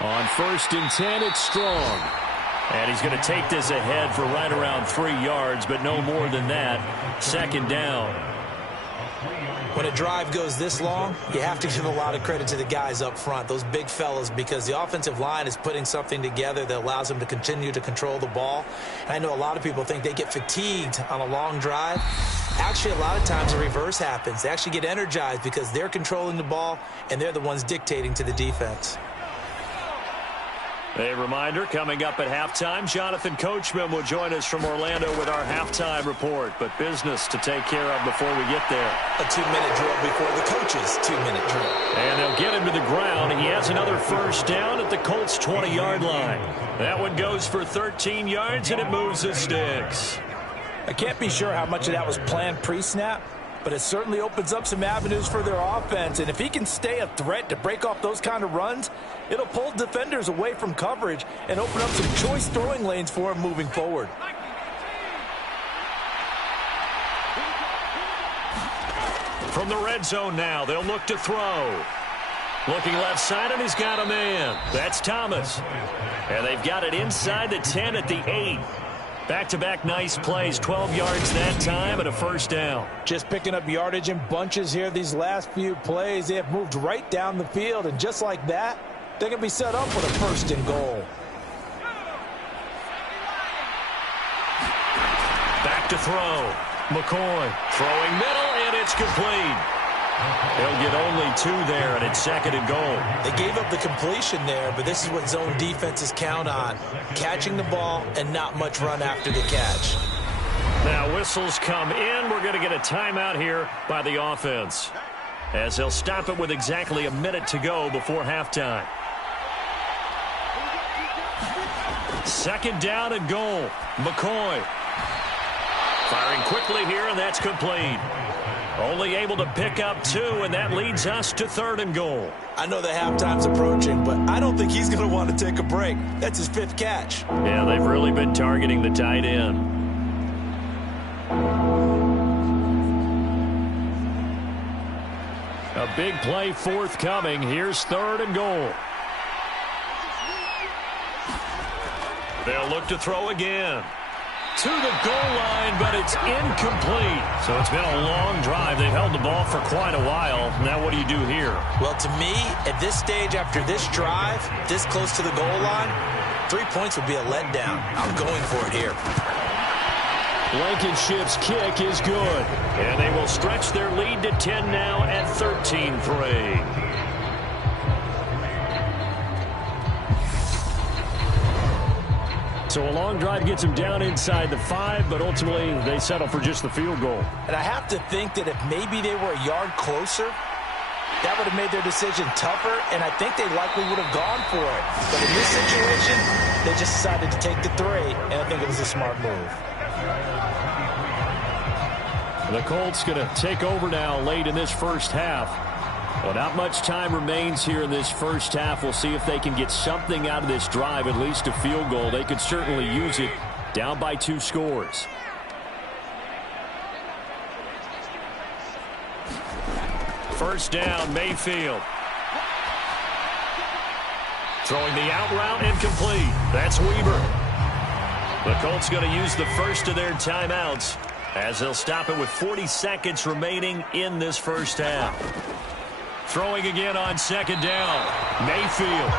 On 1st and 10, it's Strong. And he's going to take this ahead for right around 3 yards, but no more than that. 2nd down. When a drive goes this long, you have to give a lot of credit to the guys up front, those big fellas, because the offensive line is putting something together that allows them to continue to control the ball. And I know a lot of people think they get fatigued on a long drive. Actually, a lot of times the reverse happens. They actually get energized because they're controlling the ball, and they're the ones dictating to the defense. A reminder, coming up at halftime, Jonathan Coachman will join us from Orlando with our halftime report. But business to take care of before we get there. A 2-minute drill before the coach's 2-minute drill. And they'll get him to the ground. He has another first down at the Colts' 20-yard line. That one goes for 13 yards, and it moves the sticks. I can't be sure how much of that was planned pre-snap, but it certainly opens up some avenues for their offense. And if he can stay a threat to break off those kind of runs, it'll pull defenders away from coverage and open up some choice throwing lanes for him moving forward. From the red zone now, they'll look to throw. Looking left side, and he's got a man. That's Thomas. And they've got it inside the 10 at the 8. Back-to-back nice plays, 12 yards that time and a first down. Just picking up yardage in bunches here these last few plays. They have moved right down the field, and just like that, they can be set up with a first and goal. Back to throw. McCoy throwing middle, and it's complete. He'll get only 2 there, and it's second and goal. They gave up the completion there, but this is what zone defenses count on. Catching the ball and not much run after the catch. Now whistles come in. We're going to get a timeout here by the offense, as they'll stop it with exactly a minute to go before halftime. Second down and goal. McCoy firing quickly here, and that's complete. Only able to pick up 2, and that leads us to third and goal. I know that halftime's approaching, but I don't think he's going to want to take a break. That's his 5th catch. Yeah, they've really been targeting the tight end. A big play forthcoming. Here's third and goal. They'll look to throw again. To the goal line, but it's incomplete. So it's been a long drive. They've held the ball for quite a while. Now what do you do here? Well, to me, at this stage after this drive, this close to the goal line, 3 points would be a letdown. I'm going for it here. Blankenship's kick is good. And they will stretch their lead to 10 now at 13-3. So a long drive gets them down inside the 5, but ultimately they settle for just the field goal. And I have to think that if maybe they were a yard closer, that would have made their decision tougher, and I think they likely would have gone for it. But in this situation, they just decided to take the 3, and I think it was a smart move. The Colts going to take over now late in this first half. Well, not much time remains here in this first half. We'll see if they can get something out of this drive, at least a field goal. They could certainly use it, down by 2 scores. First down, Mayfield. Throwing the out route, incomplete. That's Weber. The Colts going to use the first of their timeouts, as they'll stop it with 40 seconds remaining in this first half. Throwing again on second down. Mayfield.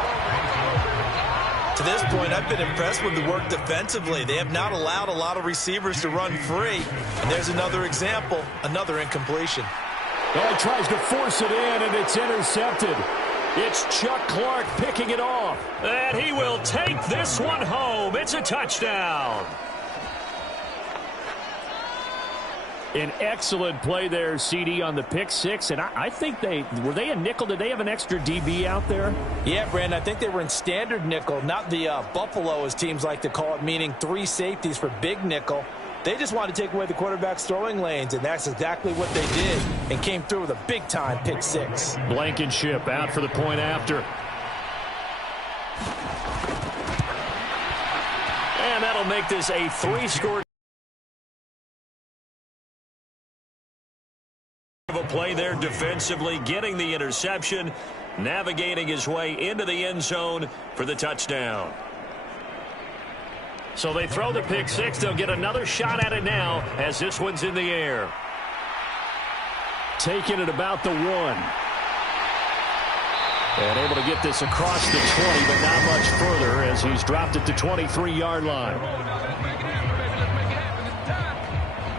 To this point, I've been impressed with the work defensively. They have not allowed a lot of receivers to run free. And there's another example, another incompletion. Well, he tries to force it in, and it's intercepted. It's Chuck Clark picking it off. And he will take this one home. It's a touchdown. An excellent play there, CD, on the pick 6. And I think were they a nickel? Did they have an extra DB out there? Yeah, Brandon, I think they were in standard nickel, not the Buffalo, as teams like to call it, meaning 3 safeties for big nickel. They just wanted to take away the quarterback's throwing lanes, and that's exactly what they did, and came through with a big-time pick 6. Blankenship out for the point after. And that'll make this a 3-score play there defensively, getting the interception, navigating his way into the end zone for the touchdown. So they throw the pick 6. They'll get another shot at it now as this one's in the air. Taking it about the 1. And able to get this across the 20, but not much further as he's dropped it to 23-yard line.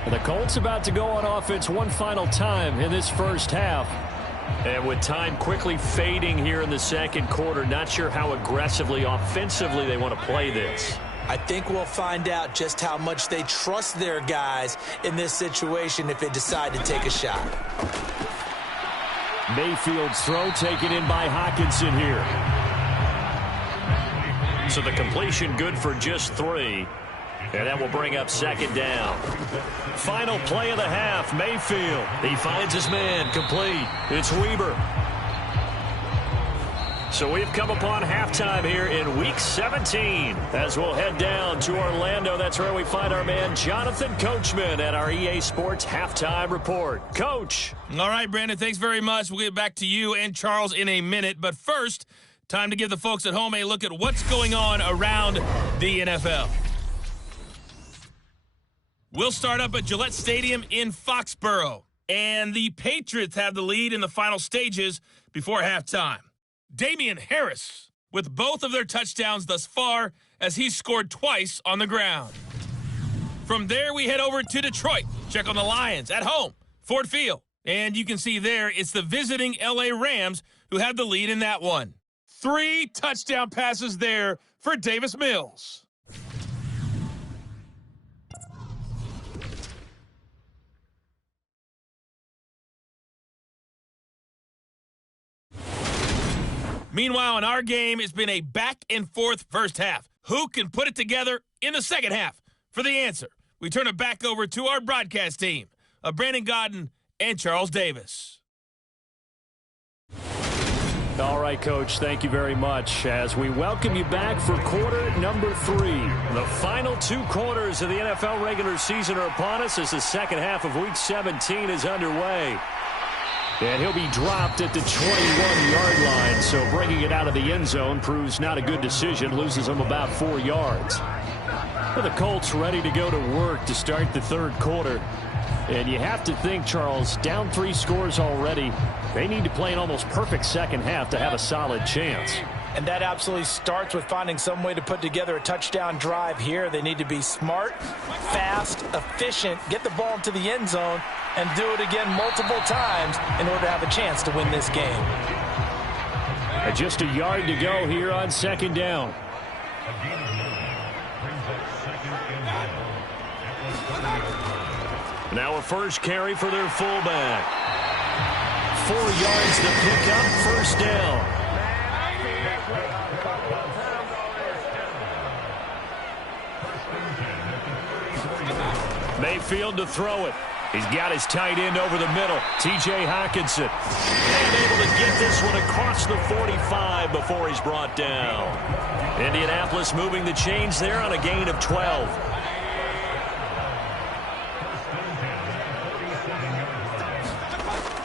The Colts about to go on offense one final time in this first half. And with time quickly fading here in the second quarter, not sure how aggressively, offensively they want to play this. I think we'll find out just how much they trust their guys in this situation if they decide to take a shot. Mayfield's throw taken in by Hockenson here. So the completion good for just 3. And that will bring up second down. Final play of the half, Mayfield. He finds his man, complete. It's Weber. So we've come upon halftime here in Week 17. As we'll head down to Orlando, that's where we find our man Jonathan Coachman at our EA Sports Halftime Report. Coach. All right, Brandon, thanks very much. We'll get back to you and Charles in a minute. But first, time to give the folks at home a look at what's going on around the NFL. We'll start up at Gillette Stadium in Foxborough. And the Patriots have the lead in the final stages before halftime. Damian Harris with both of their touchdowns thus far as he's scored twice on the ground. From there, we head over to Detroit. Check on the Lions at home, Ford Field. And you can see there it's the visiting L.A. Rams who have the lead in that one. 3 touchdown passes there for Davis Mills. Meanwhile, in our game, it's been a back-and-forth first half. Who can put it together in the second half? For the answer, we turn it back over to our broadcast team of Brandon Godden and Charles Davis. All right, Coach, thank you very much as we welcome you back for quarter number 3. The final 2 quarters of the NFL regular season are upon us as the second half of Week 17 is underway. And he'll be dropped at the 21-yard line, so bringing it out of the end zone proves not a good decision, loses him about 4 yards. Well, the Colts ready to go to work to start the third quarter. And you have to think, Charles, down 3 scores already. They need to play an almost perfect second half to have a solid chance. And that absolutely starts with finding some way to put together a touchdown drive here. They need to be smart, fast, efficient, get the ball into the end zone, and do it again multiple times in order to have a chance to win this game. Just a yard to go here on second down. Now a first carry for their fullback. 4 yards to pick up, first down. Mayfield to throw it. He's got his tight end over the middle, T.J. Hockenson. And able to get this one across the 45 before he's brought down. Indianapolis moving the chains there on a gain of 12.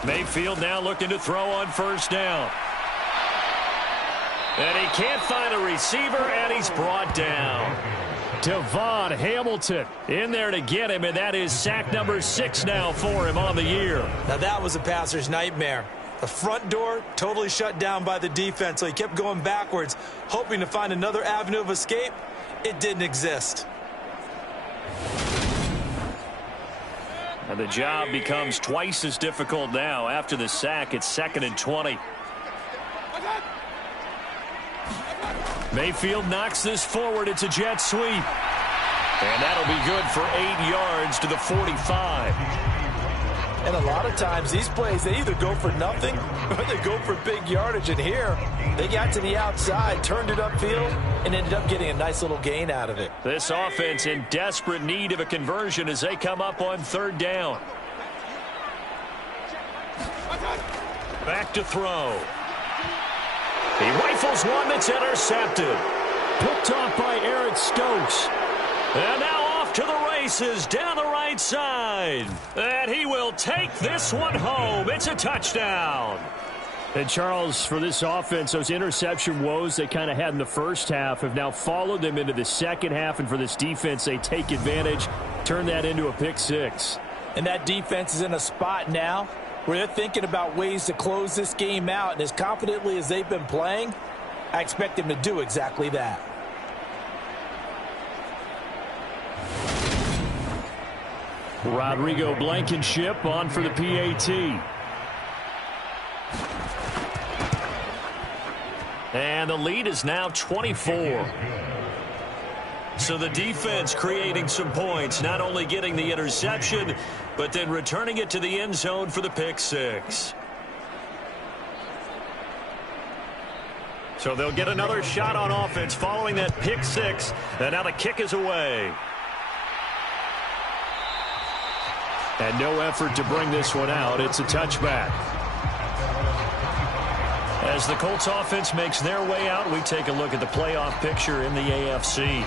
Mayfield now looking to throw on first down. And he can't find a receiver, and he's brought down. Devon Hamilton in there to get him, and that is sack number 6 now for him on the year. Now that was a passer's nightmare. The front door totally shut down by the defense, so he kept going backwards, hoping to find another avenue of escape. It didn't exist. And the job becomes twice as difficult now. After the sack, it's 2nd and 20. Mayfield knocks this forward. It's a jet sweep. And that'll be good for 8 yards to the 45. And a lot of times these plays, they either go for nothing or they go for big yardage. And here, they got to the outside, turned it upfield, and ended up getting a nice little gain out of it. This offense in desperate need of a conversion as they come up on third down. Back to throw. He rifles one that's intercepted. Picked off by Eric Stokes. And now off to the races down the right side. And he will take this one home. It's a touchdown. And Charles, for this offense, those interception woes they kind of had in the first half have now followed them into the second half. And for this defense, they take advantage, turn that into a pick 6. And that defense is in a spot now where they're thinking about ways to close this game out. And as confidently as they've been playing, I expect them to do exactly that. Rodrigo Blankenship on for the PAT. And the lead is now 24. So the defense creating some points, not only getting the interception, but then returning it to the end zone for the pick 6. So they'll get another shot on offense following that pick 6. And now the kick is away. And no effort to bring this one out. It's a touchback. As the Colts offense makes their way out, we take a look at the playoff picture in the AFC.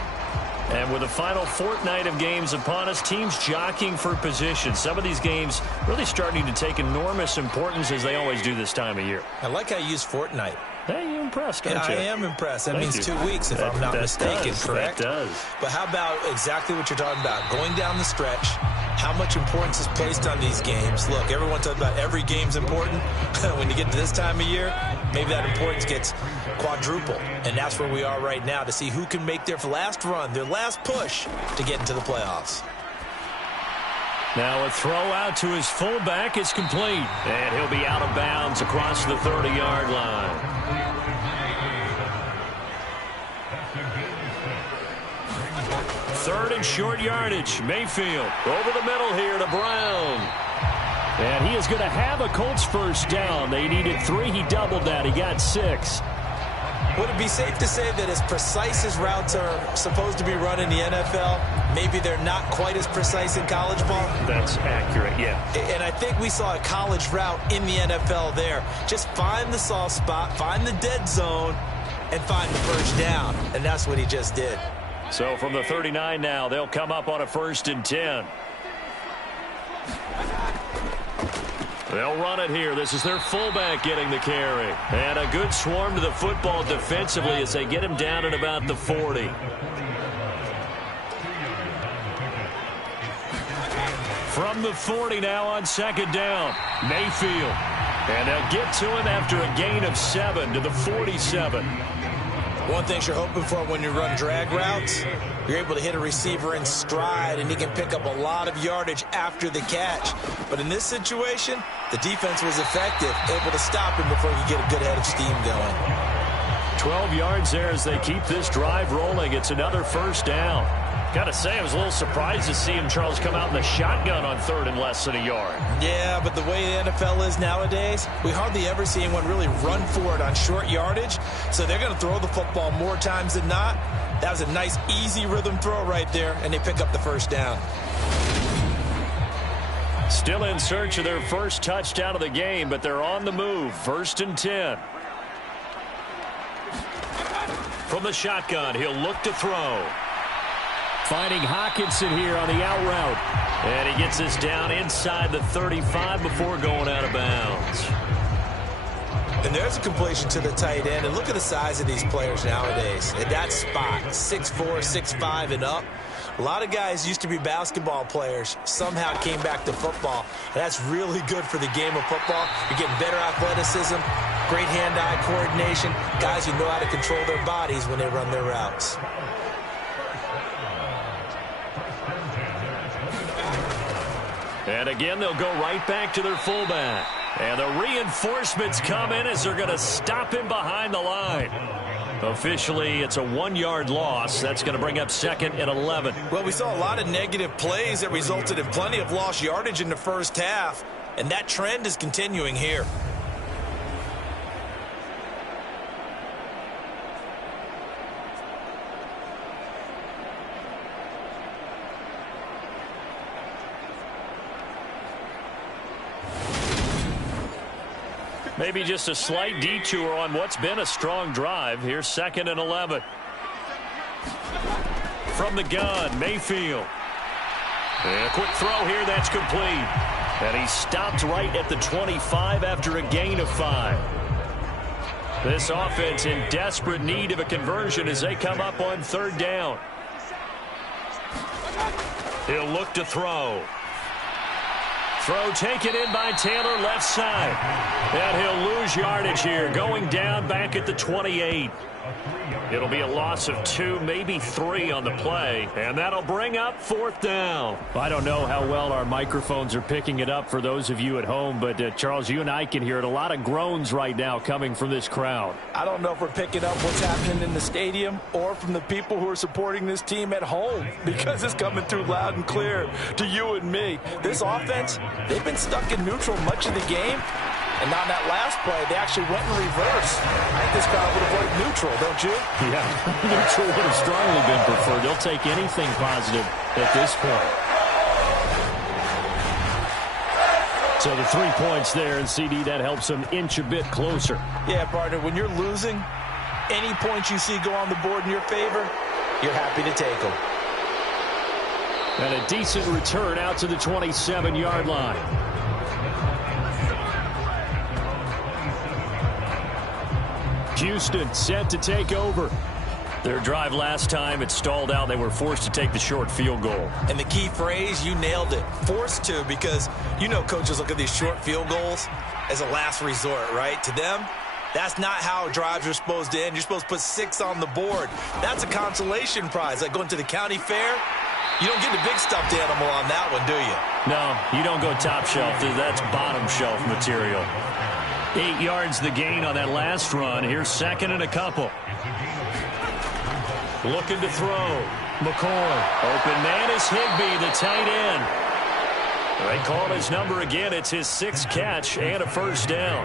And with the final fortnight of games upon us, teams jockeying for position. Some of these games really starting to take enormous importance as they always do this time of year. I like how you use fortnight. Hey, you're impressed, aren't you? I am impressed. That means 2 weeks, if I'm not mistaken, correct? That does. But how about exactly what you're talking about? Going down the stretch, how much importance is placed on these games? Look, everyone talks about every game's important. When you get to this time of year, maybe that importance gets quadruple. And that's where we are right now to see who can make their last run, their last push to get into the playoffs. Now a throw out to his fullback is complete. And he'll be out of bounds across the 30-yard line. Third and short yardage. Mayfield over the middle here to Brown. And he is going to have a Colts first down. They needed 3. He doubled that. He got 6. Would it be safe to say that as precise as routes are supposed to be run in the NFL, maybe they're not quite as precise in college ball? That's accurate, yeah. And I think we saw a college route in the NFL there. Just find the soft spot, find the dead zone, and find the first down. And that's what he just did. So from the 39 now, they'll come up on a 1st and 10. They'll run it here. This is their fullback getting the carry. And a good swarm to the football defensively as they get him down at about the 40. From the 40 now on 2nd down, Mayfield. And they'll get to him after a gain of 7 to the 47. One thing you're hoping for when you run drag routes, you're able to hit a receiver in stride, and he can pick up a lot of yardage after the catch. But in this situation, the defense was effective, able to stop him before he could get a good head of steam going. 12 yards there as they keep this drive rolling. It's another first down. Got to say, I was a little surprised to see him, Charles, come out in the shotgun on 3rd and less than a yard. Yeah, but the way the NFL is nowadays, we hardly ever see anyone really run for it on short yardage. So they're going to throw the football more times than not. That was a nice, easy rhythm throw right there, and they pick up the first down. Still in search of their first touchdown of the game, but they're on the move. 1st and 10. From the shotgun, he'll look to throw. Finding Hawkinson here on the out route. And he gets this down inside the 35 before going out of bounds. And there's a completion to the tight end. And look at the size of these players nowadays. At that spot, 6'4", 6'5", and up. A lot of guys used to be basketball players, somehow came back to football. And that's really good for the game of football. You're getting better athleticism, great hand-eye coordination, guys who know how to control their bodies when they run their routes. And again, they'll go right back to their fullback. And the reinforcements come in as they're going to stop him behind the line. Officially, it's a 1-yard loss. That's going to bring up 2nd and 11. Well, we saw a lot of negative plays that resulted in plenty of lost yardage in the first half. And that trend is continuing here. Maybe just a slight detour on what's been a strong drive. Here's 2nd and 11. From the gun, Mayfield. And a quick throw here, that's complete. And he stopped right at the 25 after a gain of 5. This offense in desperate need of a conversion as they come up on 3rd down. He'll look to throw. Throw taken in by Taylor, left side. And he'll lose yardage here, going down back at the 28. It'll be a loss of 2, maybe 3 on the play, and that'll bring up 4th down. I don't know how well our microphones are picking it up for those of you at home, but Charles, you and I can hear it. A lot of groans right now coming from this crowd. I don't know if we're picking up what's happening in the stadium or from the people who are supporting this team at home, because it's coming through loud and clear to you and me. This offense, they've been stuck in neutral much of the game. And on that last play, they actually went in reverse. I think this crowd would avoid neutral, don't you? Yeah, neutral would have strongly been preferred. They'll take anything positive at this point. So the 3 points there, and CD, that helps them inch a bit closer. Yeah, partner, when you're losing, any points you see go on the board in your favor, you're happy to take them. And a decent return out to the 27-yard line. Houston set to take over. Their drive last time, it stalled out. They were forced to take the short field goal. And the key phrase, you nailed it. Forced to, because you know coaches look at these short field goals as a last resort, right? To them, that's not how drives are supposed to end. You're supposed to put 6 on the board. That's a consolation prize. Like going to the county fair, you don't get the big stuffed animal on that one, do you? No, you don't go top shelf. That's bottom shelf material. 8 yards the gain on that last run. Here's second and a couple. Looking to throw. McCoy. Open man is Higbee, the tight end. They call his number again. It's his 6th catch and a first down.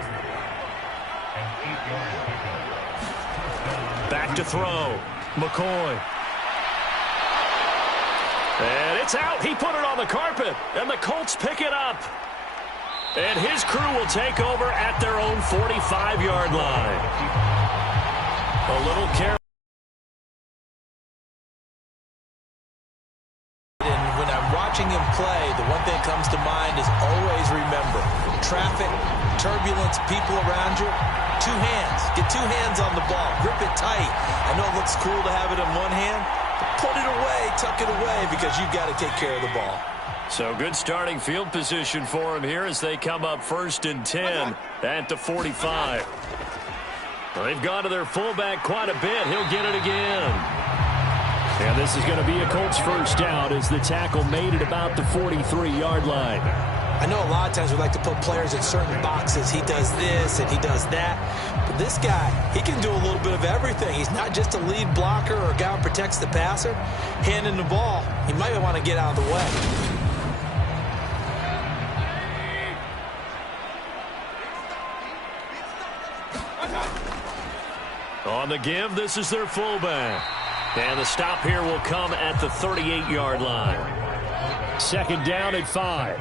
Back to throw. McCoy. And it's out. He put it on the carpet. And the Colts pick it up. And his crew will take over at their own 45-yard line. A little careful. And when I'm watching him play, the one thing that comes to mind is always remember, traffic, turbulence, people around you, 2 hands. Get 2 hands on the ball. Grip it tight. I know it looks cool to have it in one hand, but put it away, tuck it away, because you've got to take care of the ball. So good starting field position for him here as they come up 1st and 10 at the 45. They've gone to their fullback quite a bit. He'll get it again. And this is going to be a Colts first down as the tackle made it about the 43-yard line. I know a lot of times we like to put players in certain boxes. He does this and he does that. But this guy, he can do a little bit of everything. He's not just a lead blocker or a guy who protects the passer. Handing the ball, he might want to get out of the way. On the give, this is their fullback. And the stop here will come at the 38-yard line. 2nd down at 5.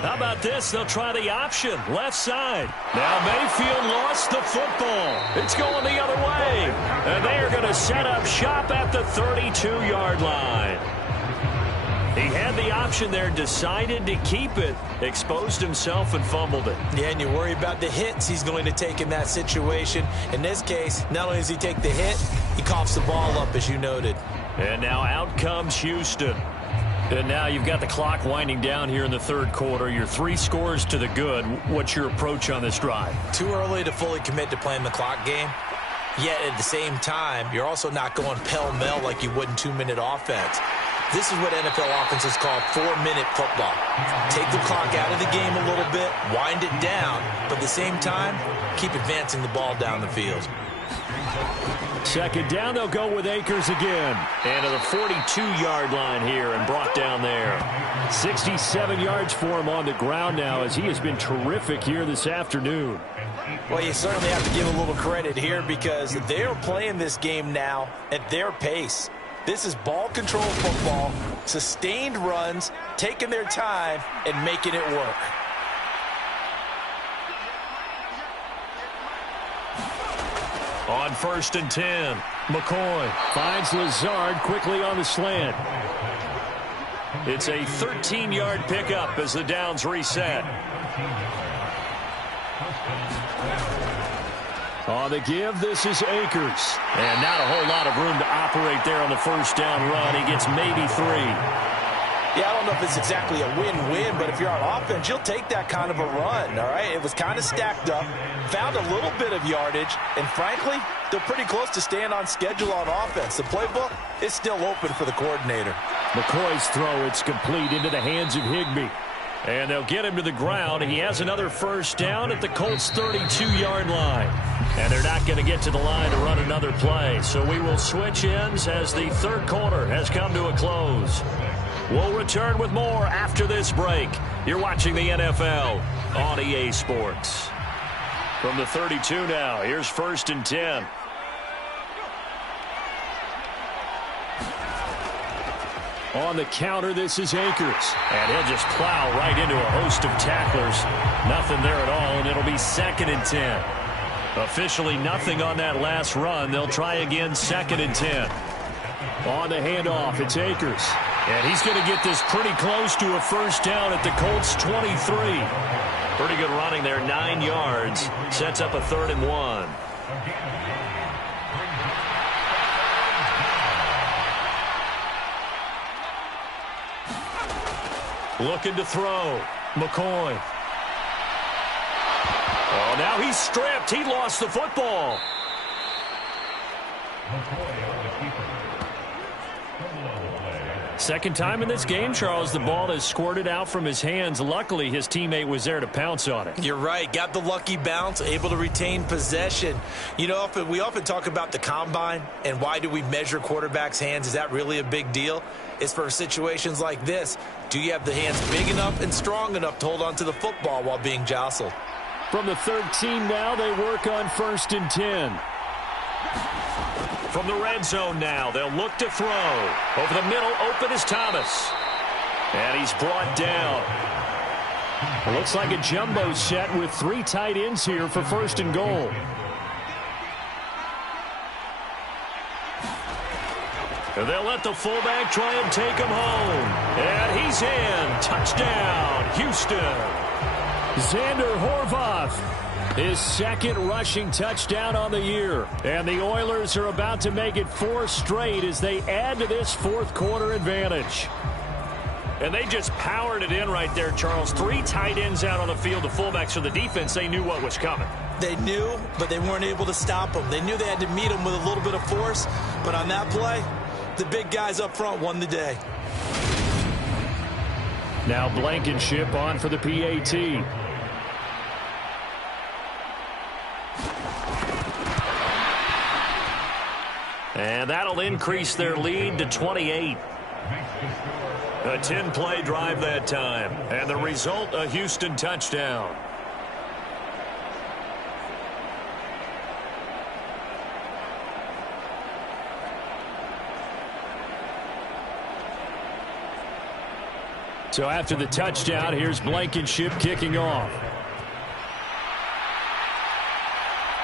How about this? They'll try the option. Left side. Now Mayfield lost the football. It's going the other way. And they are going to set up shop at the 32-yard line. He had the option there, decided to keep it, exposed himself and fumbled it. Yeah, and you worry about the hits he's going to take in that situation. In this case, not only does he take the hit, he coughs the ball up, as you noted. And now out comes Houston. And now you've got the clock winding down here in the 3rd quarter. You're 3 scores to the good. What's your approach on this drive? Too early to fully commit to playing the clock game. Yet at the same time, you're also not going pell-mell like you would in 2-minute offense. This is what NFL offenses call 4-minute football. Take the clock out of the game a little bit, wind it down, but at the same time, keep advancing the ball down the field. 2nd down, they'll go with Akers again. And to the 42-yard line here and brought down there. 67 yards for him on the ground now as he has been terrific here this afternoon. Well, you certainly have to give a little credit here because they're playing this game now at their pace. This is ball control football, sustained runs, taking their time, and making it work. On 1st and 10, McCoy finds Lazard quickly on the slant. It's a 13-yard pickup as the downs reset. On the give, this is Akers. And not a whole lot of room to operate there on the 1st down run. He gets maybe 3. Yeah, I don't know if it's exactly a win-win, but if you're on offense, you'll take that kind of a run, all right? It was kind of stacked up, found a little bit of yardage, and frankly, they're pretty close to staying on schedule on offense. The playbook is still open for the coordinator. McCoy's throw, it's complete into the hands of Higbee. And they'll get him to the ground. He has another 1st down at the Colts' 32-yard line. And they're not going to get to the line to run another play. So we will switch ends as the 3rd quarter has come to a close. We'll return with more after this break. You're watching the NFL on EA Sports. From the 32 now, here's 1st and 10. On the counter, this is Akers. And he'll just plow right into a host of tacklers. Nothing there at all, and it'll be 2nd and 10. Officially nothing on that last run. They'll try again, 2nd and 10. On the handoff, it's Akers. And he's going to get this pretty close to a first down at the Colts 23. Pretty good running there, 9 yards. Sets up a 3rd and 1. Looking to throw. McCoy. Oh, now he's stripped. He lost the football. Second time in this game, Charles, the ball has squirted out from his hands. Luckily, his teammate was there to pounce on it. You're right. Got the lucky bounce, able to retain possession. You know, we often talk about the combine and why do we measure quarterbacks' hands. Is that really a big deal? It's for situations like this. Do you have the hands big enough and strong enough to hold on to the football while being jostled? From the 13 now, they work on 1st and 10. From the red zone now, they'll look to throw. Over the middle, open is Thomas. And he's brought down. It looks like a jumbo set with 3 tight ends here for 1st and goal. And they'll let the fullback try and take him home. And he's in. Touchdown, Houston. Xander Horvath, his 2nd rushing touchdown on the year. And the Oilers are about to make it 4 straight as they add to this 4th quarter advantage. And they just powered it in right there, Charles. 3 tight ends out on the field. The fullbacks for the defense, they knew what was coming. They knew, but they weren't able to stop them. They knew they had to meet them with a little bit of force. But on that play, the big guys up front won the day. Now Blankenship on for the PAT. And that'll increase their lead to 28. A 10-play drive that time. And the result, a Houston touchdown. So after the touchdown, here's Blankenship kicking off.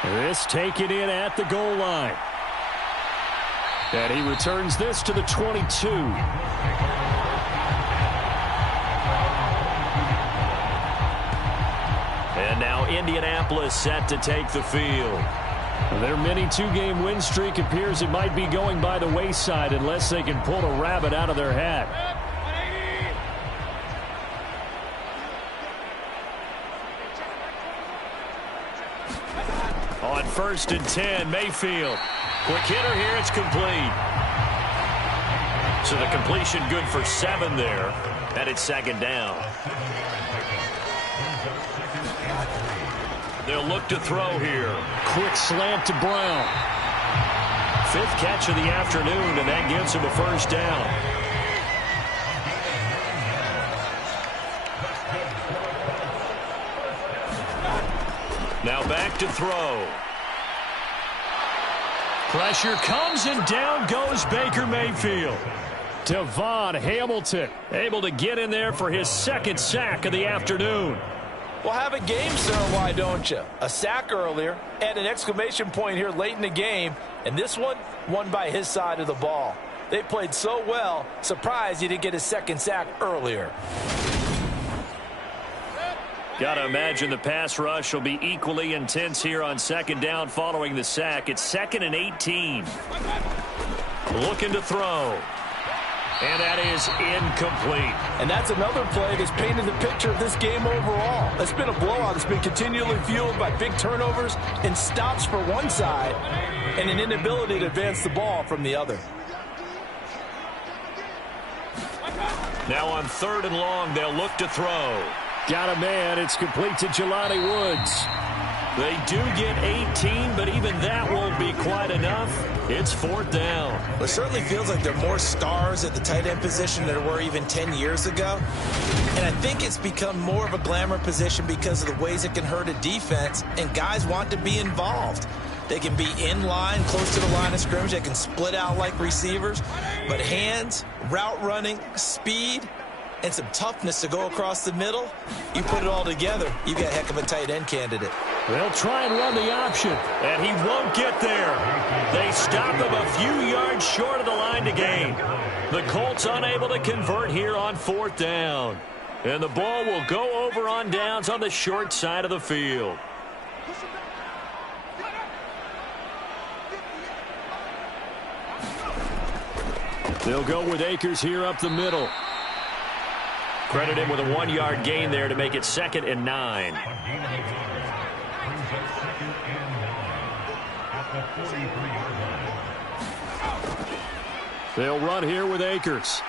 This taken in at the goal line. And he returns this to the 22. And now Indianapolis set to take the field. Their mini 2-game win streak appears it might be going by the wayside unless they can pull a rabbit out of their hat. On 1st and 10, Mayfield. Quick hitter here, it's complete. So the completion good for 7 there. And it's 2nd down. They'll look to throw here. Quick slant to Brown. 5th catch of the afternoon, and that gives him a first down. Now back to throw. Pressure comes, and down goes Baker Mayfield. Devon Hamilton able to get in there for his 2nd sack of the afternoon. Well, have a game, sir, why don't you? A sack earlier and an exclamation point here late in the game, and this one won by his side of the ball. They played so well, surprised he didn't get his 2nd sack earlier. Got to imagine the pass rush will be equally intense here on 2nd down following the sack. It's 2nd and 18. Looking to throw. And that is incomplete. And that's another play that's painted the picture of this game overall. It's been a blowout. It's been continually fueled by big turnovers and stops for one side and an inability to advance the ball from the other. Now on 3rd and long, they'll look to throw. Got a man. It's complete to Jelani Woods. They do get 18, but even that won't be quite enough. It's 4th down. Well, it certainly feels like there are more stars at the tight end position than there were even 10 years ago. And I think it's become more of a glamour position because of the ways it can hurt a defense, and guys want to be involved. They can be in line, close to the line of scrimmage. They can split out like receivers. But hands, route running, speed, and some toughness to go across the middle, you put it all together, you got a heck of a tight end candidate. They'll try and run the option, and he won't get there. They stop him a few yards short of the line to gain. The Colts unable to convert here on 4th down. And the ball will go over on downs on the short side of the field. They'll go with Akers here up the middle. Credit him with a 1-yard gain there to make it 2nd and 9. They'll run here with Akers.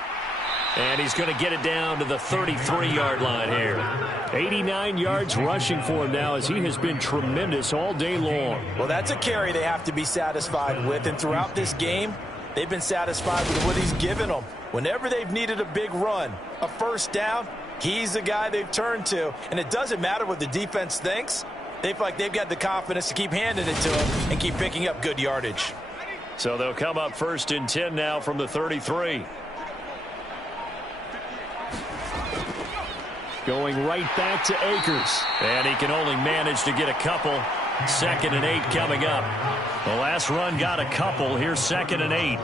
And he's going to get it down to the 33-yard line here. 89 yards rushing for him now as he has been tremendous all day long. Well, that's a carry they have to be satisfied with. And throughout this game, they've been satisfied with what he's given them. Whenever they've needed a big run, a 1st down, he's the guy they've turned to. And it doesn't matter what the defense thinks. They feel like they've got the confidence to keep handing it to him and keep picking up good yardage. So they'll come up 1st and 10 now from the 33. Going right back to Akers. And he can only manage to get a couple. 2nd and 8 coming up. The last run got a couple. Here's 2nd and 8.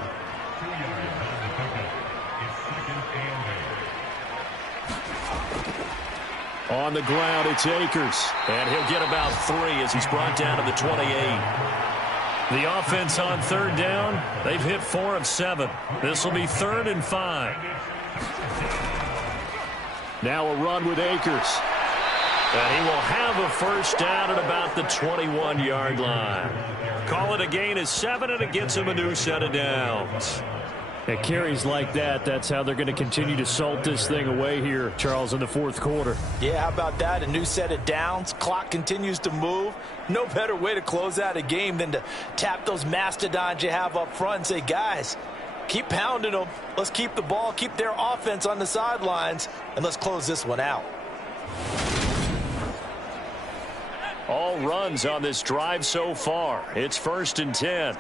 On the ground, it's Akers. And he'll get about 3 as he's brought down to the 28. The offense on 3rd down, they've hit 4 of 7. This will be 3rd and 5. Now a run with Akers. And he will have a 1st down at about the 21-yard line. Call it a gain of 7, and it gets him a new set of downs. At carries like that, that's how they're going to continue to salt this thing away here, Charles, in the 4th quarter. Yeah, how about that? A new set of downs. Clock continues to move. No better way to close out a game than to tap those mastodons you have up front and say, guys, keep pounding them. Let's keep the ball, keep their offense on the sidelines, and let's close this one out. All runs on this drive so far. It's 1st and 10.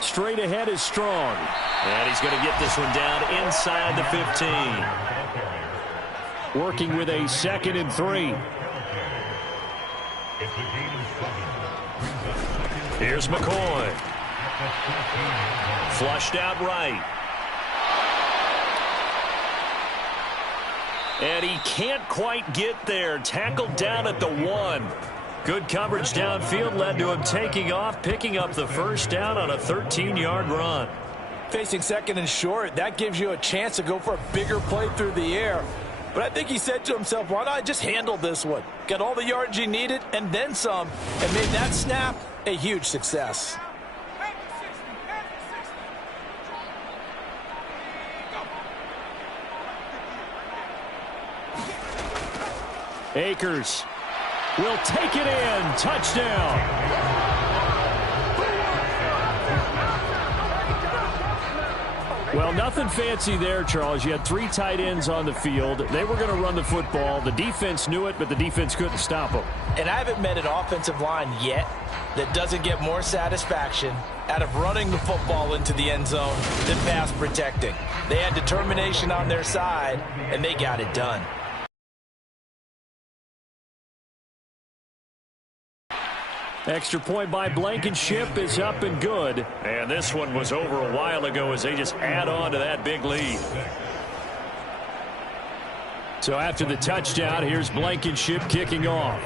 Straight ahead is Strong. And he's going to get this one down inside the 15. Working with a 2nd and 3. Here's McCoy. Flushed out right. And he can't quite get there. Tackled down at the 1. Good coverage downfield led to him taking off, picking up the 1st down on a 13-yard run. Facing 2nd and short, that gives you a chance to go for a bigger play through the air. But I think he said to himself, why not just handle this one? Got all the yards he needed and then some, and made that snap a huge success. Akers will take it in. Touchdown. Well, nothing fancy there, Charles. You had 3 tight ends on the field. They were going to run the football. The defense knew it, but the defense couldn't stop them. And I haven't met an offensive line yet that doesn't get more satisfaction out of running the football into the end zone than pass protecting. They had determination on their side, and they got it done. Extra point by Blankenship is up and good. And this one was over a while ago as they just add on to that big lead. So after the touchdown, here's Blankenship kicking off.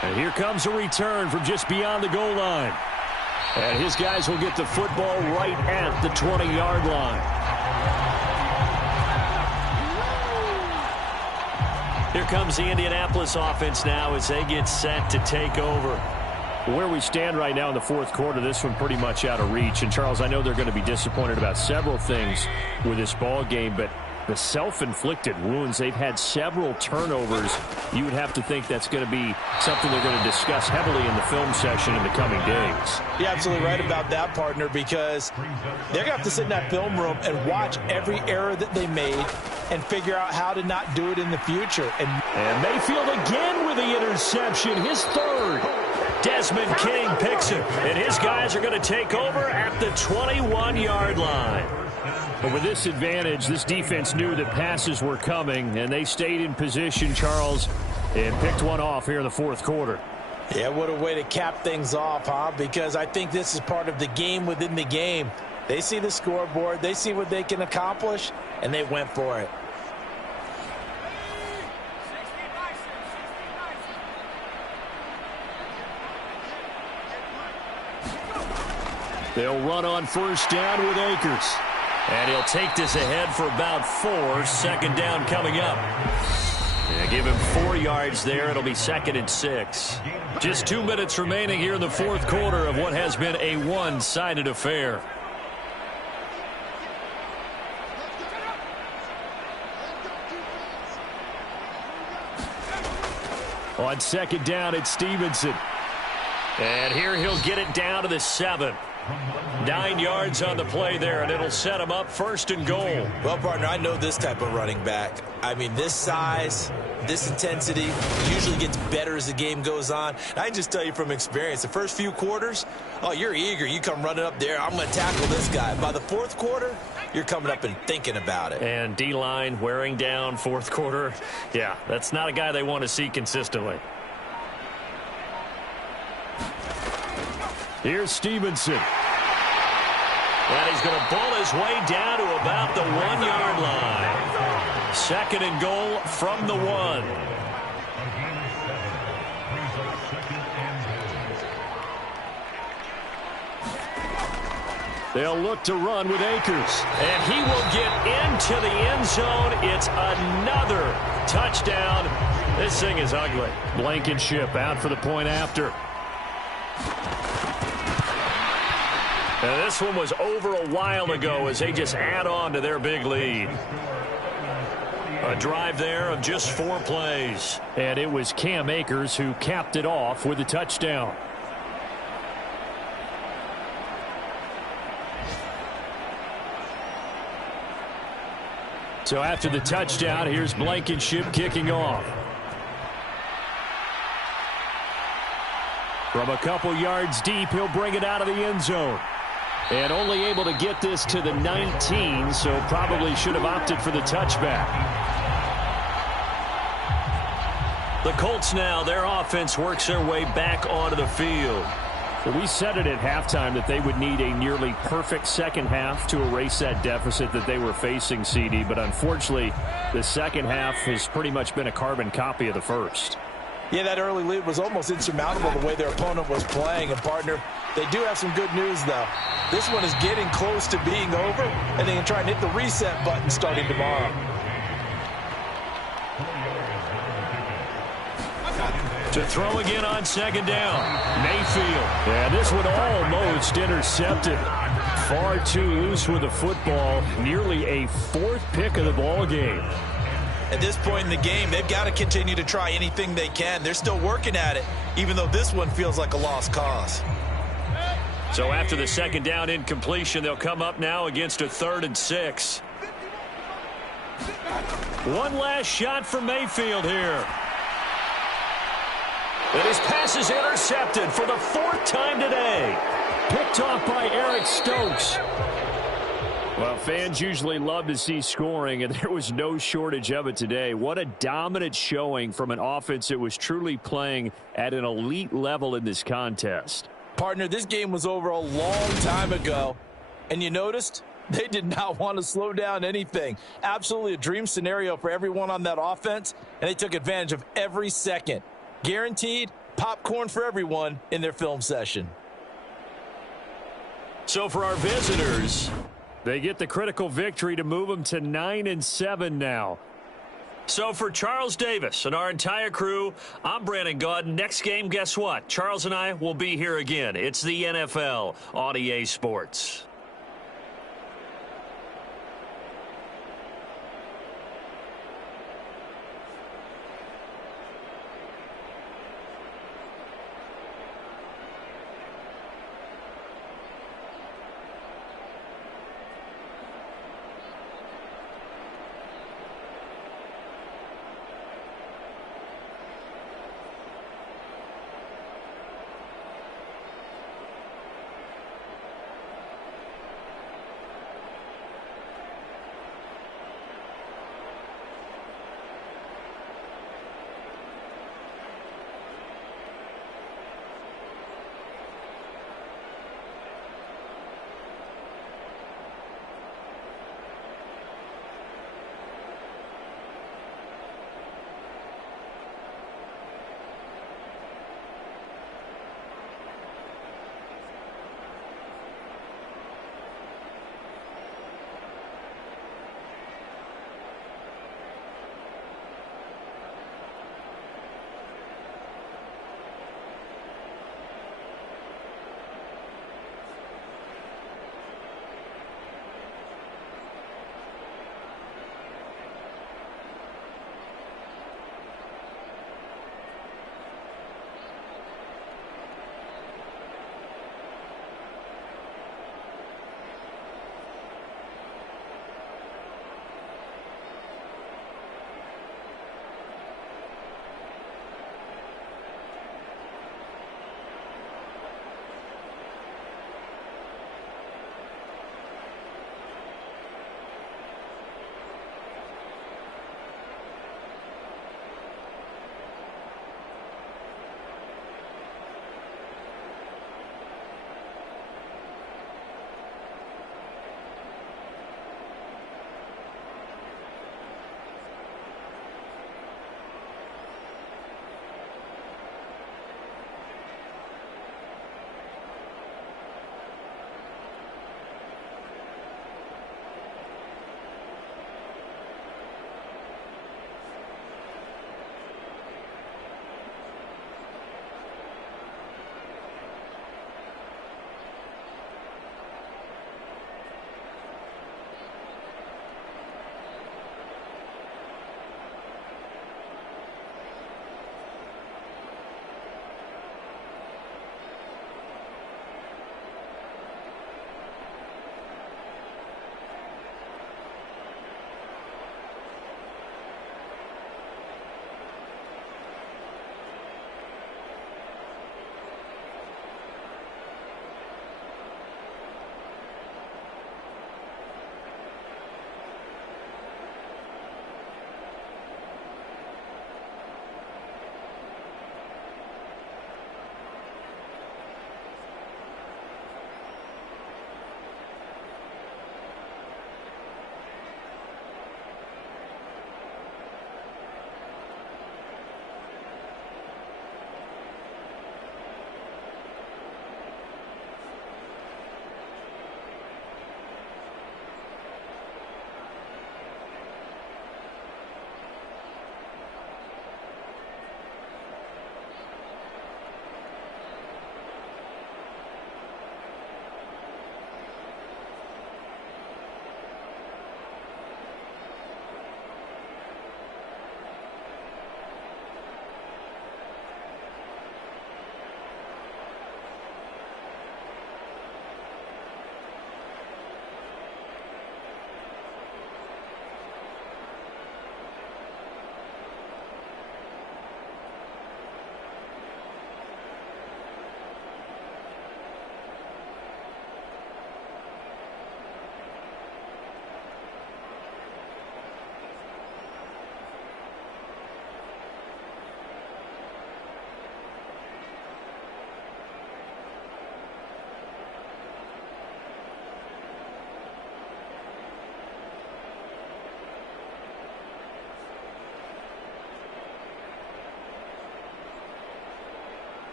And here comes a return from just beyond the goal line. And his guys will get the football right at the 20-yard line. Here comes the Indianapolis offense now as they get set to take over. Where we stand right now in the 4th quarter, this one pretty much out of reach. And, Charles, I know they're going to be disappointed about several things with this ball game, but the self-inflicted wounds, they've had several turnovers. You would have to think that's going to be something they're going to discuss heavily in the film session in the coming days. You're absolutely right about that, partner, because they're going to have to sit in that film room and watch every error that they made and figure out how to not do it in the future. And And Mayfield again with the interception, his third. Desmond King picks it, and his guys are going to take over at the 21-yard line. But with this advantage, this defense knew that passes were coming, and they stayed in position, Charles, and picked one off here in the fourth quarter. Yeah, what a way to cap things off, huh? Because I think this is part of the game within the game. They see the scoreboard, they see what they can accomplish, and they went for it. They'll run on first down with Akers. And he'll take this ahead for about 4. Second down coming up. Yeah, give him 4 yards there. It'll be 2nd and 6. Just 2 minutes remaining here in the fourth quarter of what has been a one-sided affair. On second down, it's Stevenson. And here he'll get it down to the 7. 9 yards on the play there, and it'll set him up 1st and goal. Well, partner, I know this type of running back. I mean, this size, this intensity usually gets better as the game goes on. And I can just tell you from experience, the first few quarters, oh, you're eager. You come running up there, I'm going to tackle this guy. By the fourth quarter, you're coming up and thinking about it. And D-line wearing down fourth quarter. Yeah, that's not a guy they want to see consistently. Here's Stevenson. And he's going to bull his way down to about the 1-yard line. 2nd and goal from the 1. They'll look to run with Akers. And he will get into the end zone. It's another touchdown. This thing is ugly. Blankenship out for the point after. And this one was over a while ago as they just add on to their big lead. A drive there of just 4 plays. And it was Cam Akers who capped it off with a touchdown. So after the touchdown, here's Blankenship kicking off. From a couple yards deep, he'll bring it out of the end zone. And only able to get this to the 19, so probably should have opted for the touchback. The Colts now, their offense works their way back onto the field. We said it at halftime that they would need a nearly perfect second half to erase that deficit that they were facing, CD. But unfortunately, the second half has pretty much been a carbon copy of the first. Yeah, that early lead was almost insurmountable the way their opponent was playing. And, partner, they do have some good news, though. This one is getting close to being over, and they can try and hit the reset button starting tomorrow. To throw again on second down. Mayfield. Yeah, this one almost intercepted. Far too loose with the football. Nearly a 4th pick of the ball game. At this point in the game, they've got to continue to try anything they can. They're still working at it, even though this one feels like a lost cause. So after the second down incompletion, they'll come up now against a 3rd and 6. One last shot for Mayfield here. And his pass is intercepted for the 4th time today. Picked off by Eric Stokes. Well, fans usually love to see scoring, and there was no shortage of it today. What a dominant showing from an offense that was truly playing at an elite level in this contest. Partner, this game was over a long time ago, and you noticed they did not want to slow down anything. Absolutely a dream scenario for everyone on that offense, and they took advantage of every second. Guaranteed popcorn for everyone in their film session. So for our visitors, they get the critical victory to move them to 9-7 now. So for Charles Davis and our entire crew, I'm Brandon Gaudin. Next game, guess what? Charles and I will be here again. It's the NFL on EA Sports.